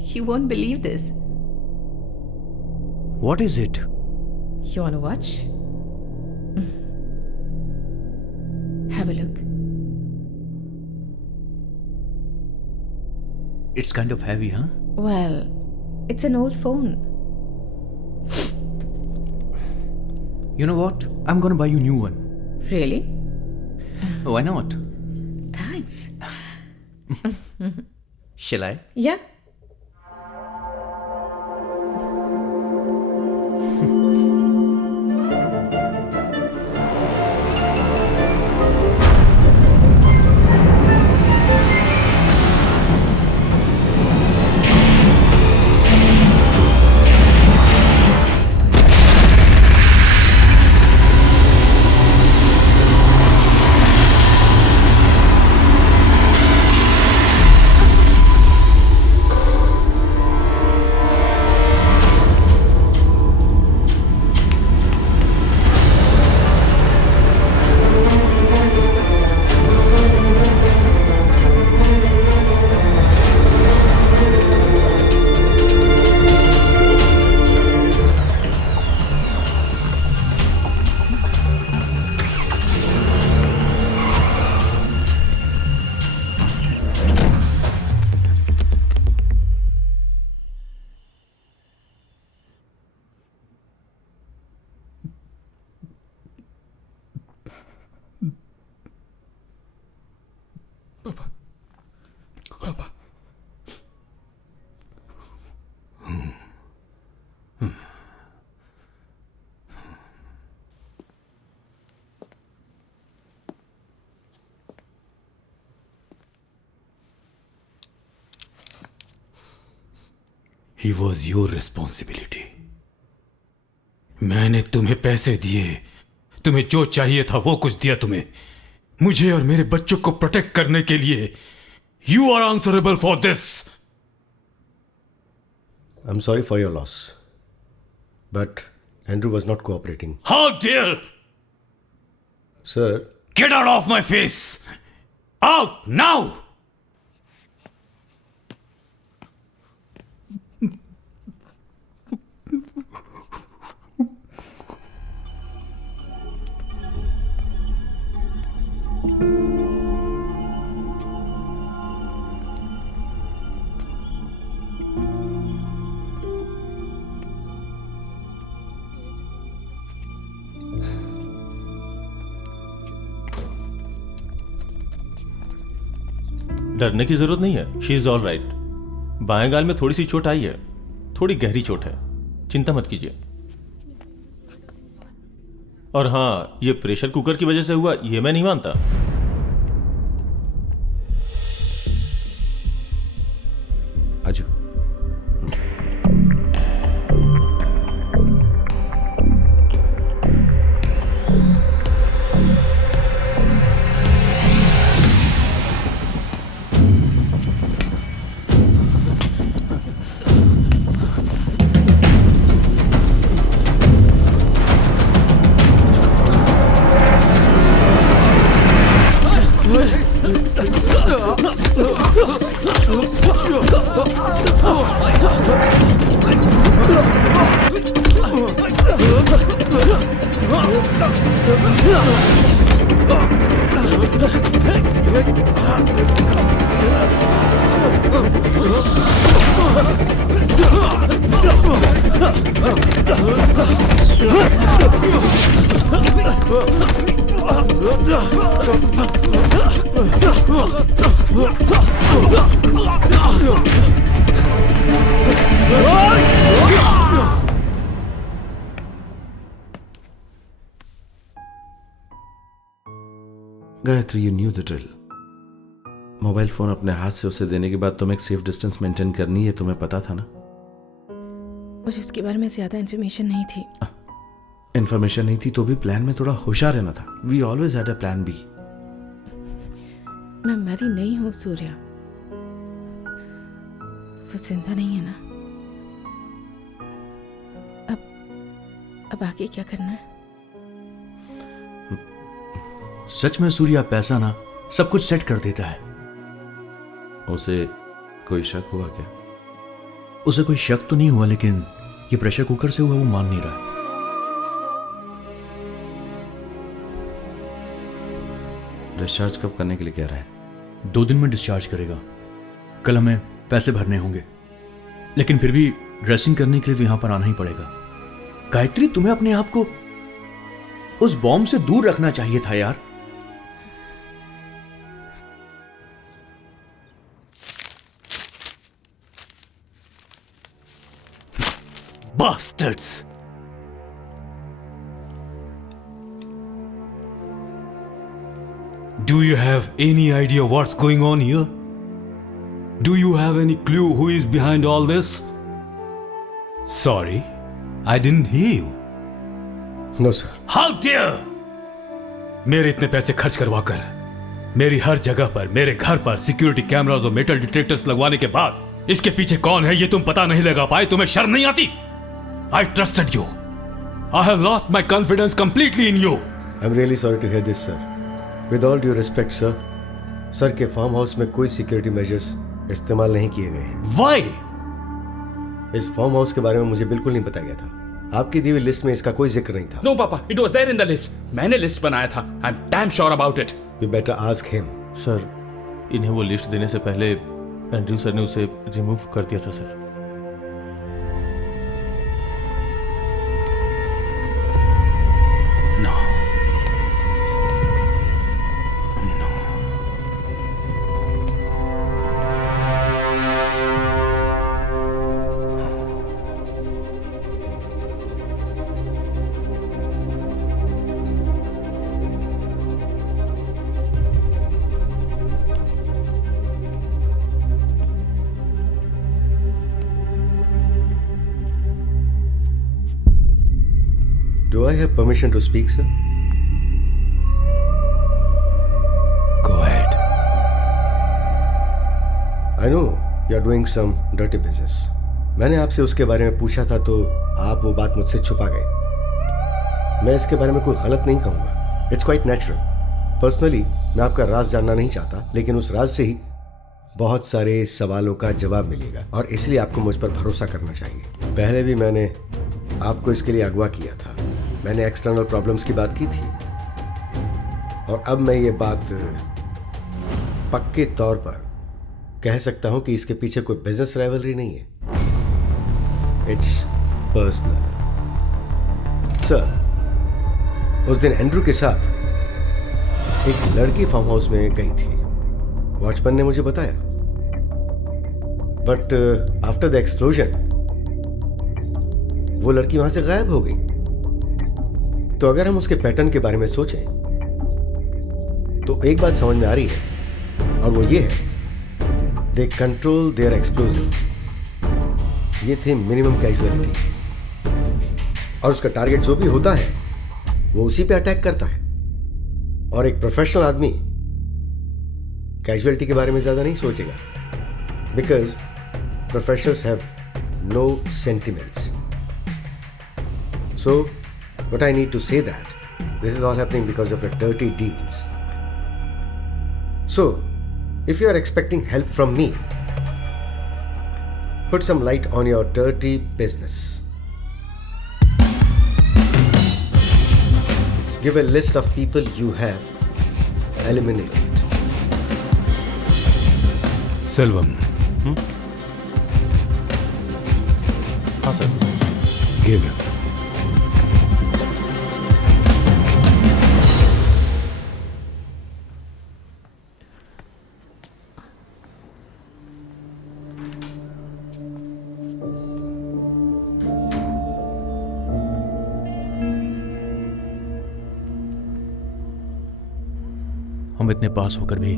You won't believe this. What is it? You wanna watch? Have a look. It's kind of heavy, huh? Well, it's an old phone. You know what? I'm gonna buy you a new one. Really? Why not? Thanks. Shall I? Yeah. He was your responsibility. मैंने तुम्हें पैसे दिए, तुम्हें जो चाहिए था वो कुछ दिया तुम्हें, मुझे और मेरे बच्चों को प्रोटेक्ट करने के लिए. You are answerable for this. I'm sorry for your loss, but Andrew was not cooperating. How dare! Sir. Get out of my face! Out now! डरने की जरूरत नहीं है. She is all right. बाएं गाल में थोड़ी सी चोट आई है, थोड़ी गहरी चोट है, चिंता मत कीजिए. और हाँ, ये प्रेशर कुकर की वजह से हुआ ये मैं नहीं मानता. आजू. Gayatri, you new the drill. Mobile phone अपने हाथ से उसे देने के बाद तुम्हें एक सेफ डिस्टेंस मेंटेन करनी है, तुम्हें पता था ना? मुझे उसके बारे में ज्यादा इन्फॉर्मेशन नहीं थी. इन्फॉर्मेशन नहीं थी तो भी प्लान में थोड़ा होशियार रहना था. We always had a plan B. मैं मरी नहीं हूँ सूर्या, वो जिंदा नहीं है ना. अब आगे क्या करना है? सच में सूर्या पैसा ना सब कुछ सेट कर देता है. उसे कोई शक हुआ क्या? उसे कोई शक तो नहीं हुआ, लेकिन ये प्रेशर कुकर से हुआ वो मान नहीं रहा. डिस्चार्ज कब करने के लिए कह रहा है? 2 दिन में डिस्चार्ज करेगा। कल हमें पैसे भरने होंगे, लेकिन फिर भी ड्रेसिंग करने के लिए तो यहां पर आना ही पड़ेगा। गायत्री, तुम्हें अपने आप को उस बॉम्ब से दूर रखना चाहिए था यार। Bastards! Do you have any idea what's going on here? Do you have any clue who is behind all this? Sorry, I didn't hear you. No, sir. How dare! मेरे इतने पैसे खर्च करवाकर मेरी हर जगह पर, मेरे घर पर सिक्योरिटी कैमरास और मेटल डिटेक्टर्स लगवाने के बाद इसके पीछे कौन है ये तुम पता नहीं लगा पाए? तुम्हें शर्म नहीं आती? I trusted you. I have lost my confidence completely in you. I'm really sorry to hear this, sir. With all due respect, sir, sir के फार्म हाउस में कोई सिक्योरिटी मेजर्स इस्तेमाल नहीं किए गए हैं। Why? इस फार्म हाउस के बारे में मुझे बिल्कुल नहीं बताया गया था। आपकी दी हुई लिस्ट में इसका कोई जिक्र नहीं था। No, Papa, it was there in the list. मैंने लिस्ट बनाया था। I'm damn sure about it. You better ask him. Sir, इन्हें वो लिस्ट देने से पहले एंड्रयू सर ने उसे रिमूव कर दिया था sir. Do I have permission to speak, sir? Go ahead. I know you're doing some dirty business. मैंने आपसे उसके बारे में पूछा था तो आप वो बात मुझसे छुपा गए। मैं इसके बारे में कोई गलत नहीं कहूँगा। It's quite natural. Personally, मैं आपका राज जानना नहीं चाहता, लेकिन उस राज से ही बहुत सारे सवालों का जवाब मिलेगा और इसलिए आपको मुझ पर भरोसा करना चाहिए। पहले भी मैंने आपको इसके लिए अगवा किया था। मैंने एक्सटर्नल प्रॉब्लम्स की बात की थी और अब मैं ये बात पक्के तौर पर कह सकता हूं कि इसके पीछे कोई बिजनेस राइवलरी नहीं है। It's personal. सर, उस दिन एंड्रू के साथ एक लड़की फार्म हाउस में गई थी, वॉचमैन ने मुझे बताया। बट आफ्टर द एक्सप्लोजन वो लड़की वहां से गायब हो गई। तो अगर हम उसके पैटर्न के बारे में सोचें तो एक बात समझ में आ रही है और वो ये है, दे कंट्रोल देयर एक्सप्लोजिव। ये थे मिनिमम कैजुअलिटी और उसका टारगेट जो भी होता है वो उसी पे अटैक करता है। और एक प्रोफेशनल आदमी कैजुअलिटी के बारे में ज्यादा नहीं सोचेगा, because professionals have no sentiments. So but I need to say that this is all happening because of your dirty deals. So, if you are expecting help from me, put some light on your dirty business. Give a list of people you have eliminated. Selvam. हाँ sir. Give him. हम इतने पास होकर भी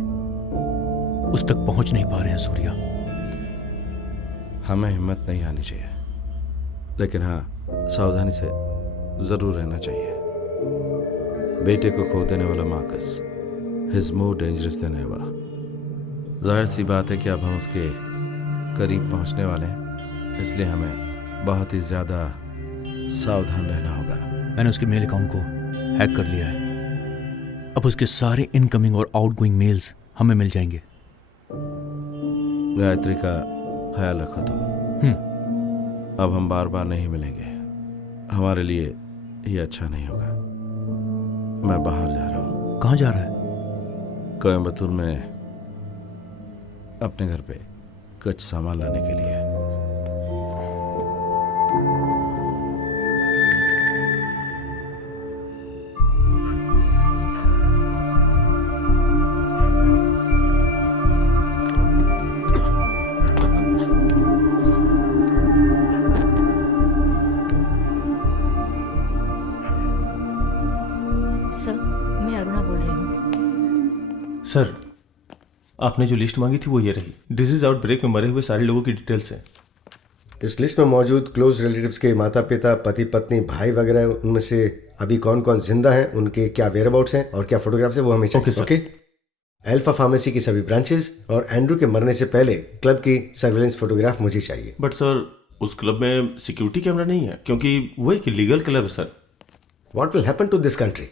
उस तक पहुंच नहीं पा रहे हैं सूर्या। हमें हिम्मत नहीं आनी चाहिए, लेकिन हाँ, सावधानी से जरूर रहना चाहिए। बेटे को खो देने वाला Marcus, his more dangerous than ever. जाहिर सी बात है कि अब हम उसके करीब पहुंचने वाले हैं, इसलिए हमें बहुत ही ज्यादा सावधान रहना होगा। मैंने उसके मेल अकाउंट को हैक कर लिया है। अब उसके सारे इनकमिंग और आउटगोइंग मेल्स हमें मिल जाएंगे। गायत्री का ख्याल रखो तुम। अब हम बार बार नहीं मिलेंगे, हमारे लिए ये अच्छा नहीं होगा। मैं बाहर जा रहा हूँ। कहाँ जा रहा है? कोयम्बतूर में अपने घर पे कुछ सामान लाने के लिए। सर, मैं अरुणा बोल रही हूँ। सर, आपने जो लिस्ट मांगी थी वो ये रही। डिजीज आउटब्रेक में मरे हुए सारे लोगों की डिटेल्स हैं। इस लिस्ट में मौजूद क्लोज रिलेटिव्स के माता पिता, पति पत्नी, भाई वगैरह, उनमें से अभी कौन कौन जिंदा हैं, उनके क्या वेयरअबाउट्स हैं और क्या फोटोग्राफ्स हैं, वो हमें चाहिए। ओके। अल्फा फार्मेसी की सभी ब्रांचेस और एंड्रू के मरने से पहले क्लब की सर्वेलेंस फोटोग्राफ मुझे चाहिए। बट सर, उस क्लब में सिक्योरिटी कैमरा नहीं है क्योंकि वो एक लीगल क्लब है sir. What will happen to this country?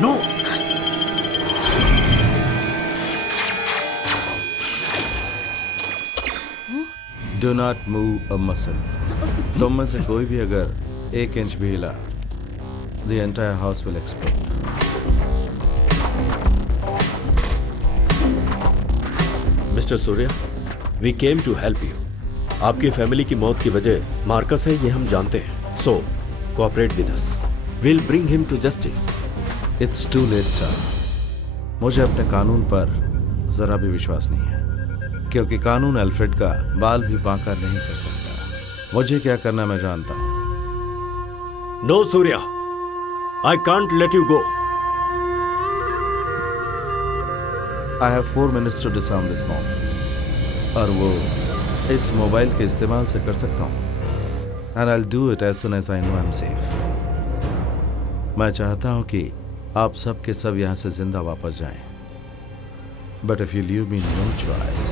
No. Do not move a muscle. तुम में से कोई भी अगर 1 इंच भी हिला, the entire house will explode. Mister Surya, we came to help you. आपकी फैमिली की मौत की वजह मार्कस है, ये हम जानते हैं। So cooperate with us, will bring him to justice. It's too late sir. मुझे अपने कानून पर जरा भी विश्वास नहीं है क्योंकि कानून अल्फ्रेड का बाल भी बांका नहीं कर सकता। मुझे क्या करना मैं जानता हूं। No Surya, I can't let you go. I have 4 minutes to disarm this bomb और वो इस मोबाइल के इस्तेमाल से कर सकता हूं। And I will do it as soon as I know I am safe. मैं चाहता हूं कि आप सब के सब यहां से जिंदा वापस जाएं। But if you leave me know choice.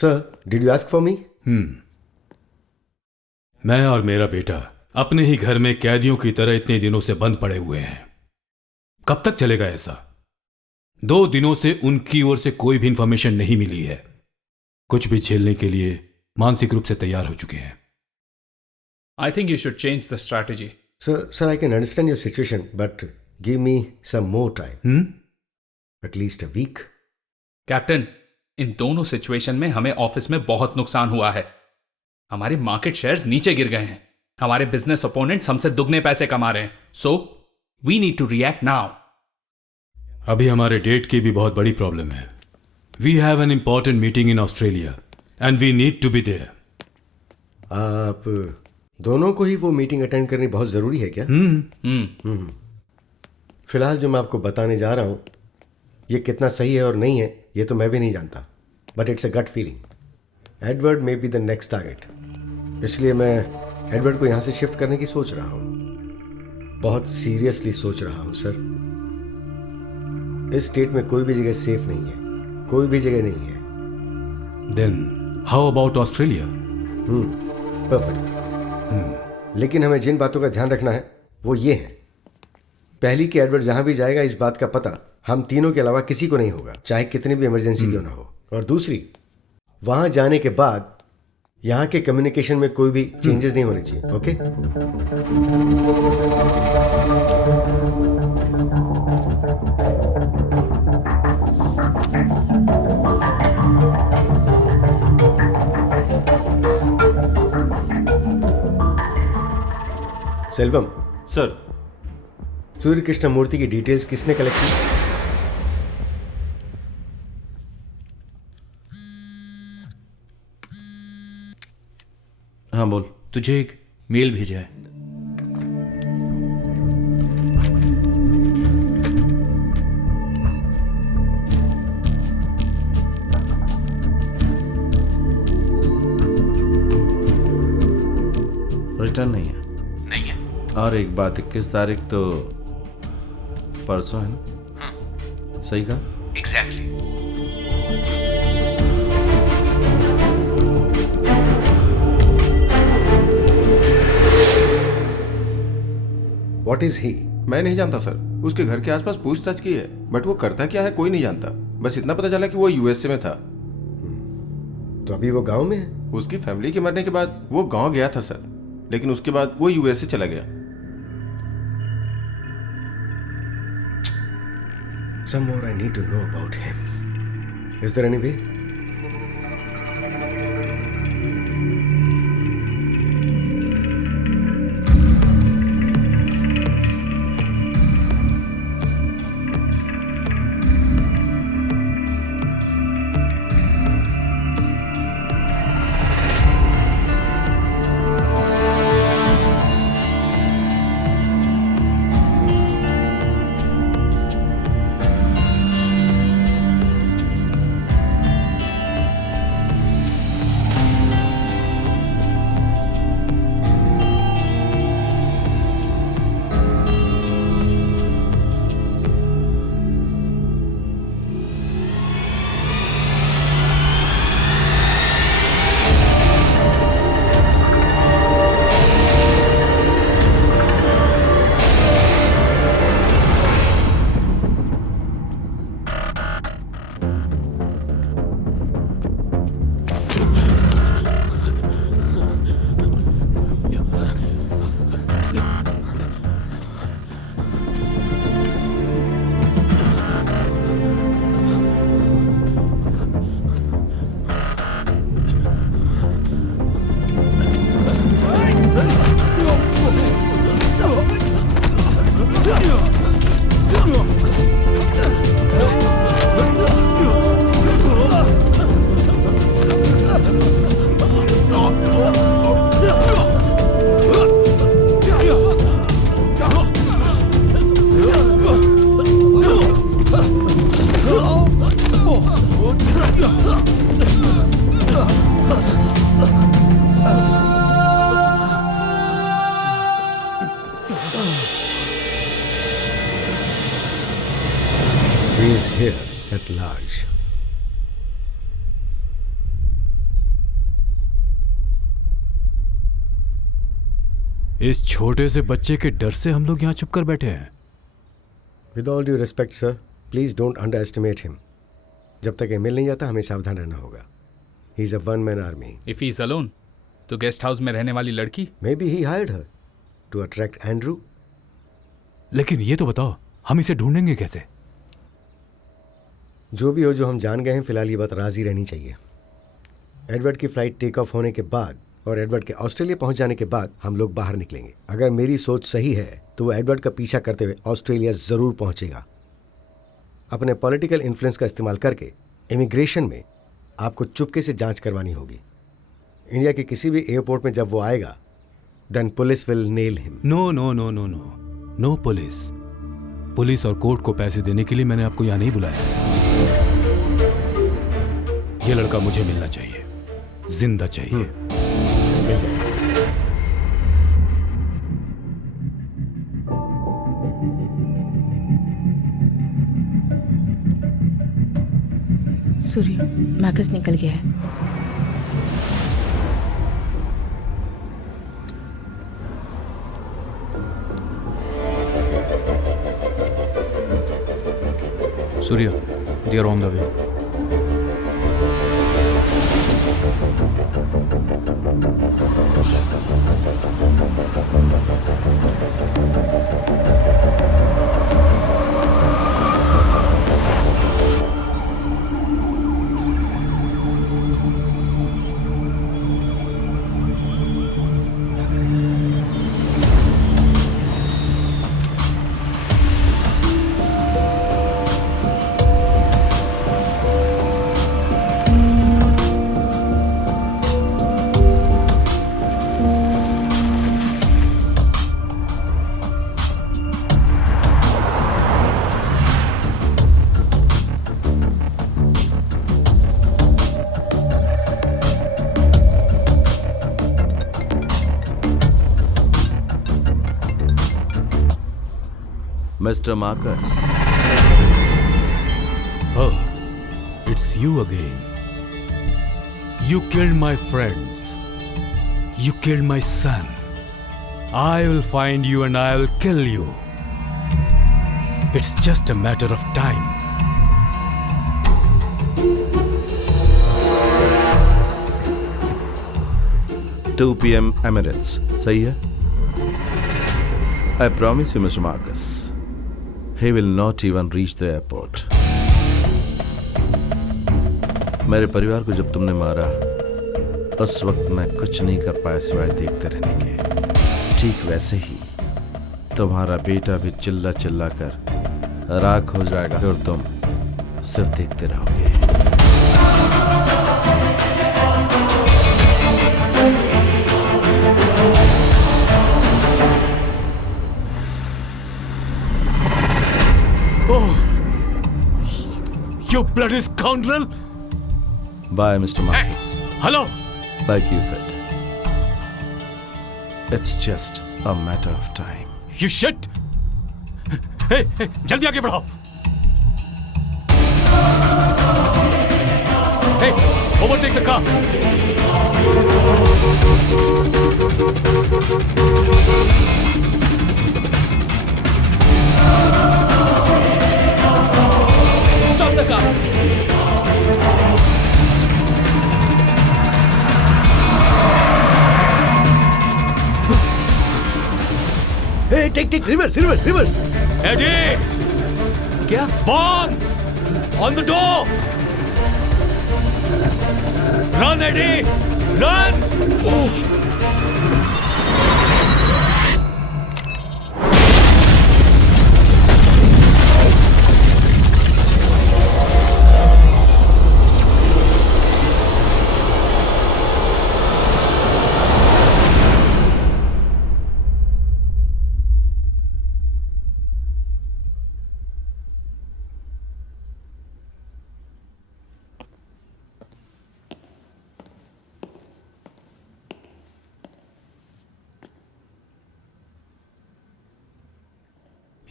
Sir, did you ask for me? मैं और मेरा बेटा अपने ही घर में कैदियों की तरह इतने दिनों से बंद पड़े हुए हैं। कब तक चलेगा ऐसा? 2 दिनों से उनकी ओर से कोई भी इंफॉर्मेशन नहीं मिली है। कुछ भी झेलने के लिए मानसिक रूप से तैयार हो चुके हैं। I think you should change the strategy. Sir, I can understand your situation, but give me some more time. At least a week. Captain, इन दोनों सिचुएशन में हमें ऑफिस में बहुत नुकसान हुआ है। हमारे मार्केट शेयर्स नीचे गिर गए हैं। हमारे बिजनेस ओपोनेंट्स हमसे दुगने पैसे कमा रहे हैं। So we need to react now. अभी हमारे डेट की भी बहुत बड़ी प्रॉब्लम है। We have an important meeting in Australia and we need to be there. आप दोनों को ही वो मीटिंग अटेंड करनी बहुत ज़रूरी है क्या? फिलहाल जो मैं आपको बताने जा रहा हूँ ये कितना सही है और नहीं है ये तो मैं भी नहीं जानता, but it's a gut feeling. Edward may be the next target, इसलिए मैं एडवर्ड को यहाँ से शिफ्ट करने की सोच रहा हूँ। बहुत सीरियसली सोच रहा हूँ सर। इस स्टेट में कोई भी जगह सेफ नहीं है, कोई भी जगह नहीं है। Then how about Australia? Perfect. लेकिन हमें जिन बातों का ध्यान रखना है वो ये है, पहली कि एडवर्ड जहां भी जाएगा इस बात का पता हम तीनों के अलावा किसी को नहीं होगा, चाहे कितनी भी इमरजेंसी क्यों ना हो। और दूसरी, वहां जाने के बाद यहाँ के कम्युनिकेशन में कोई भी चेंजेस नहीं होने चाहिए। ओके? सेल्वम सर, सूर्य कृष्ण मूर्ति की डिटेल्स किसने कलेक्ट की? हाँ बोल। तुझे एक मेल भेजा है। रिटर्न नहीं है। नहीं है? और एक बात, 21 तारीख तो परसों है ना? सही कहा? एग्जैक्टली। What is he? मैं नहीं जानता सर। उसके घर के आसपास पूछताछ की है, बट वो करता क्या है कोई नहीं जानता। बस इतना पता चला कि वो यूएसए में था। तो अभी वो गांव में है? उसकी फैमिली के मरने के बाद वो गांव गया था सर, लेकिन उसके बाद वो यूएसए चला गया। Some more I need to know about him. Is there any way? He is here at large. इस छोटे से बच्चे के डर से हम लोग यहाँ चुप कर बैठे हैं। With all due respect, sir, please don't underestimate him. जब तक ये मिल नहीं जाता हमें सावधान रहना होगा। He is a one-man army. If he is alone, तो गेस्ट हाउस में रहने वाली लड़की? Maybe he hired her to attract Andrew. लेकिन ये तो बताओ, हम इसे ढूंढेंगे कैसे? जो भी हो, जो हम जान गए हैं, फिलहाल ये बात राजी रहनी चाहिए। एडवर्ड की फ्लाइट टेक ऑफ होने के बाद और एडवर्ड के ऑस्ट्रेलिया पहुंच जाने के बाद हम लोग बाहर निकलेंगे। अगर मेरी सोच सही है तो वो एडवर्ड का पीछा करते हुए ऑस्ट्रेलिया जरूर पहुंचेगा। अपने पॉलिटिकल इन्फ्लुएंस का इस्तेमाल करके इमिग्रेशन में आपको चुपके से जांच करवानी होगी। इंडिया के किसी भी एयरपोर्ट में जब वो आएगा, then police will nail him. No no no no no no police. Police और कोर्ट को पैसे देने के लिए मैंने आपको यहाँ नहीं बुलाया। ये लड़का मुझे मिलना चाहिए, जिंदा चाहिए। सूर्य, मार्कस निकल गया है। Surya, they are on the way. Mr. Marcus. Oh, it's you again. You killed my friends. You killed my son. I will find you and I will kill you. It's just a matter of time. Two PM Emirates. सही है? I promise you, Mr. Marcus. He will not even reach the airport. मेरे परिवार को जब तुमने मारा, उस वक्त मैं कुछ नहीं कर पाया सिवाय देखते रहने के। ठीक वैसे ही तुम्हारा बेटा भी चिल्ला चिल्ला कर राख हो जाएगा और तुम सिर्फ देखते रहोगे। Oh, you bloody scoundrel! Bye, Mr. Marcus. Hello. Like you said, it's just a matter of time. You shit! Hey, जल्दी आगे बढ़ाओ! Hey, overtake the car! Stop the car! Hey, take, reverse. Eddie! क्या? Bomb! On the door! Run, Eddie! Run!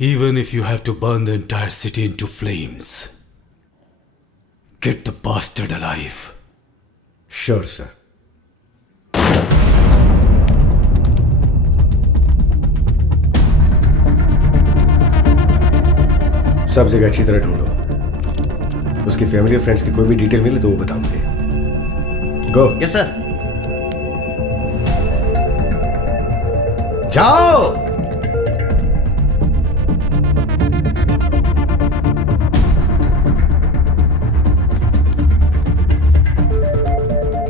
Even if you have to burn the entire city into flames, get the bastard alive. Sure, sir. सब जगह अच्छी तरह ढूंढो। उसकी family और friends की कोई भी डिटेल मिले तो वो बताऊंगे। गो। Yes sir. जाओ।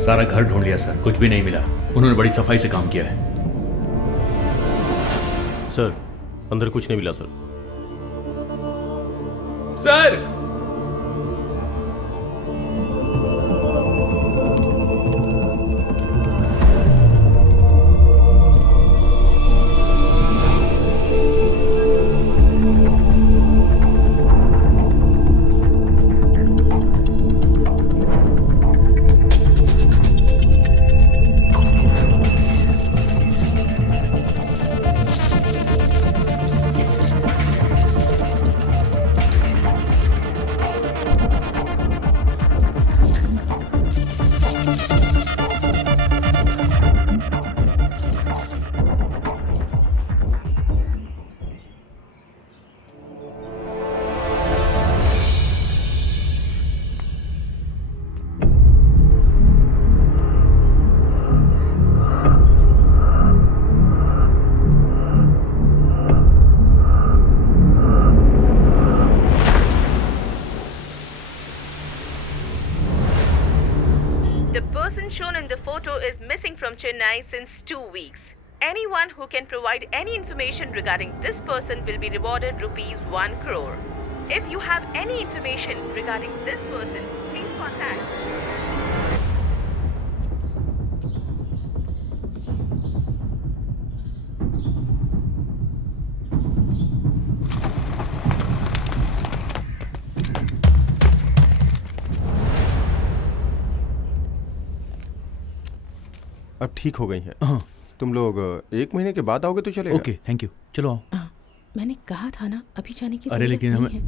सारा घर ढूंढ लिया सर, कुछ भी नहीं मिला। उन्होंने बड़ी सफाई से काम किया है। सर अंदर कुछ नहीं मिला sir. Sir The person shown in the photo is missing from Chennai since 2 weeks. Anyone who can provide any information regarding this person will be rewarded rupees 1 crore. If you have any information regarding this person, please contact. अब ठीक हो गई हैं। तुम लोग 1 महीने के बाद आओगे तो चलेगा। ओके थैंक यू, चलो आओ। मैंने कहा था ना अभी जाने की अरे जरूरत लेकिन नहीं हमें है।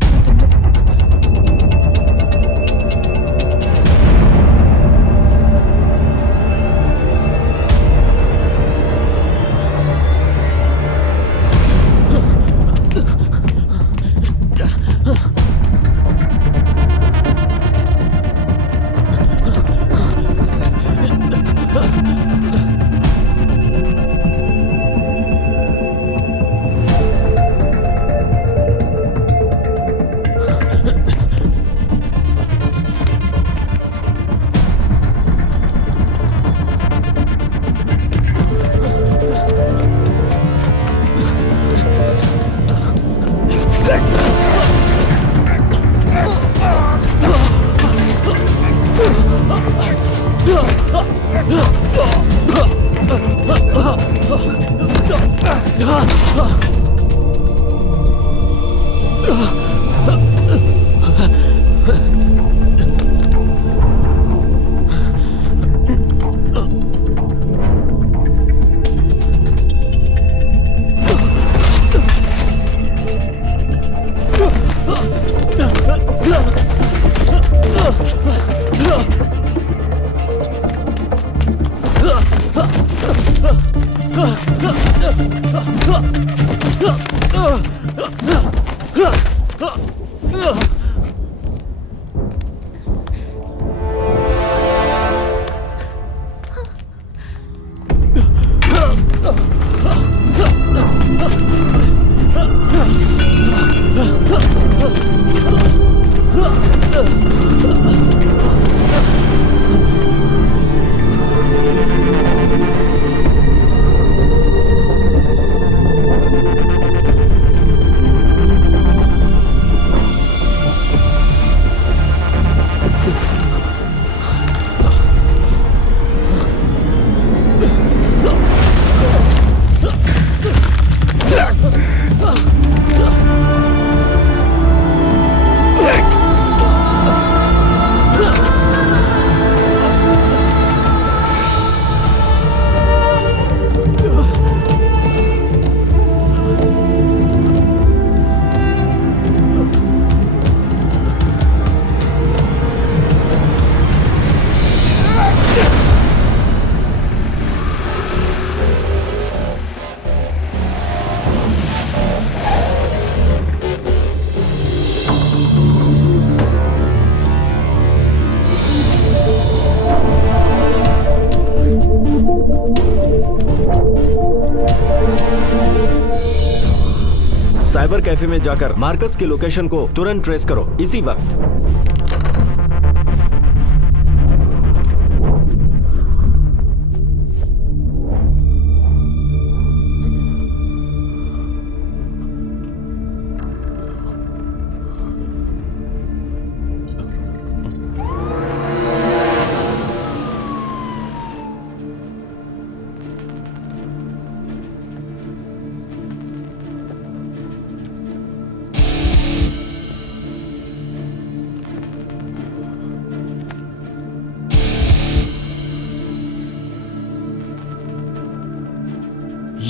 साइबर कैफे में जाकर मार्कस की लोकेशन को तुरंत ट्रेस करो, इसी वक्त।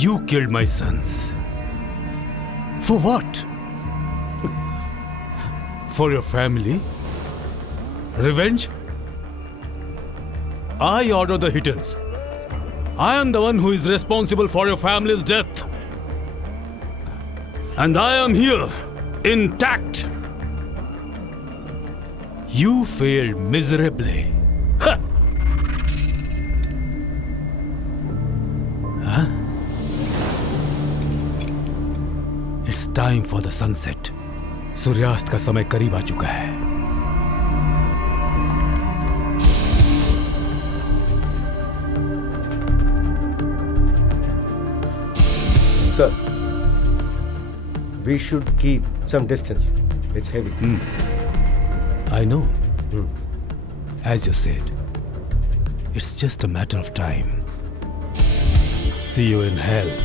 You killed my sons. For what? For your family? Revenge? I order the hitters. I am the one who is responsible for your family's death. And I am here, intact. You failed miserably. Huh? Huh? It's time for the sunset. सूर्यास्त का समय करीब आ चुका है. Sir, we should keep some distance. It's heavy. I know. As you said, it's just a matter of time. See you in hell.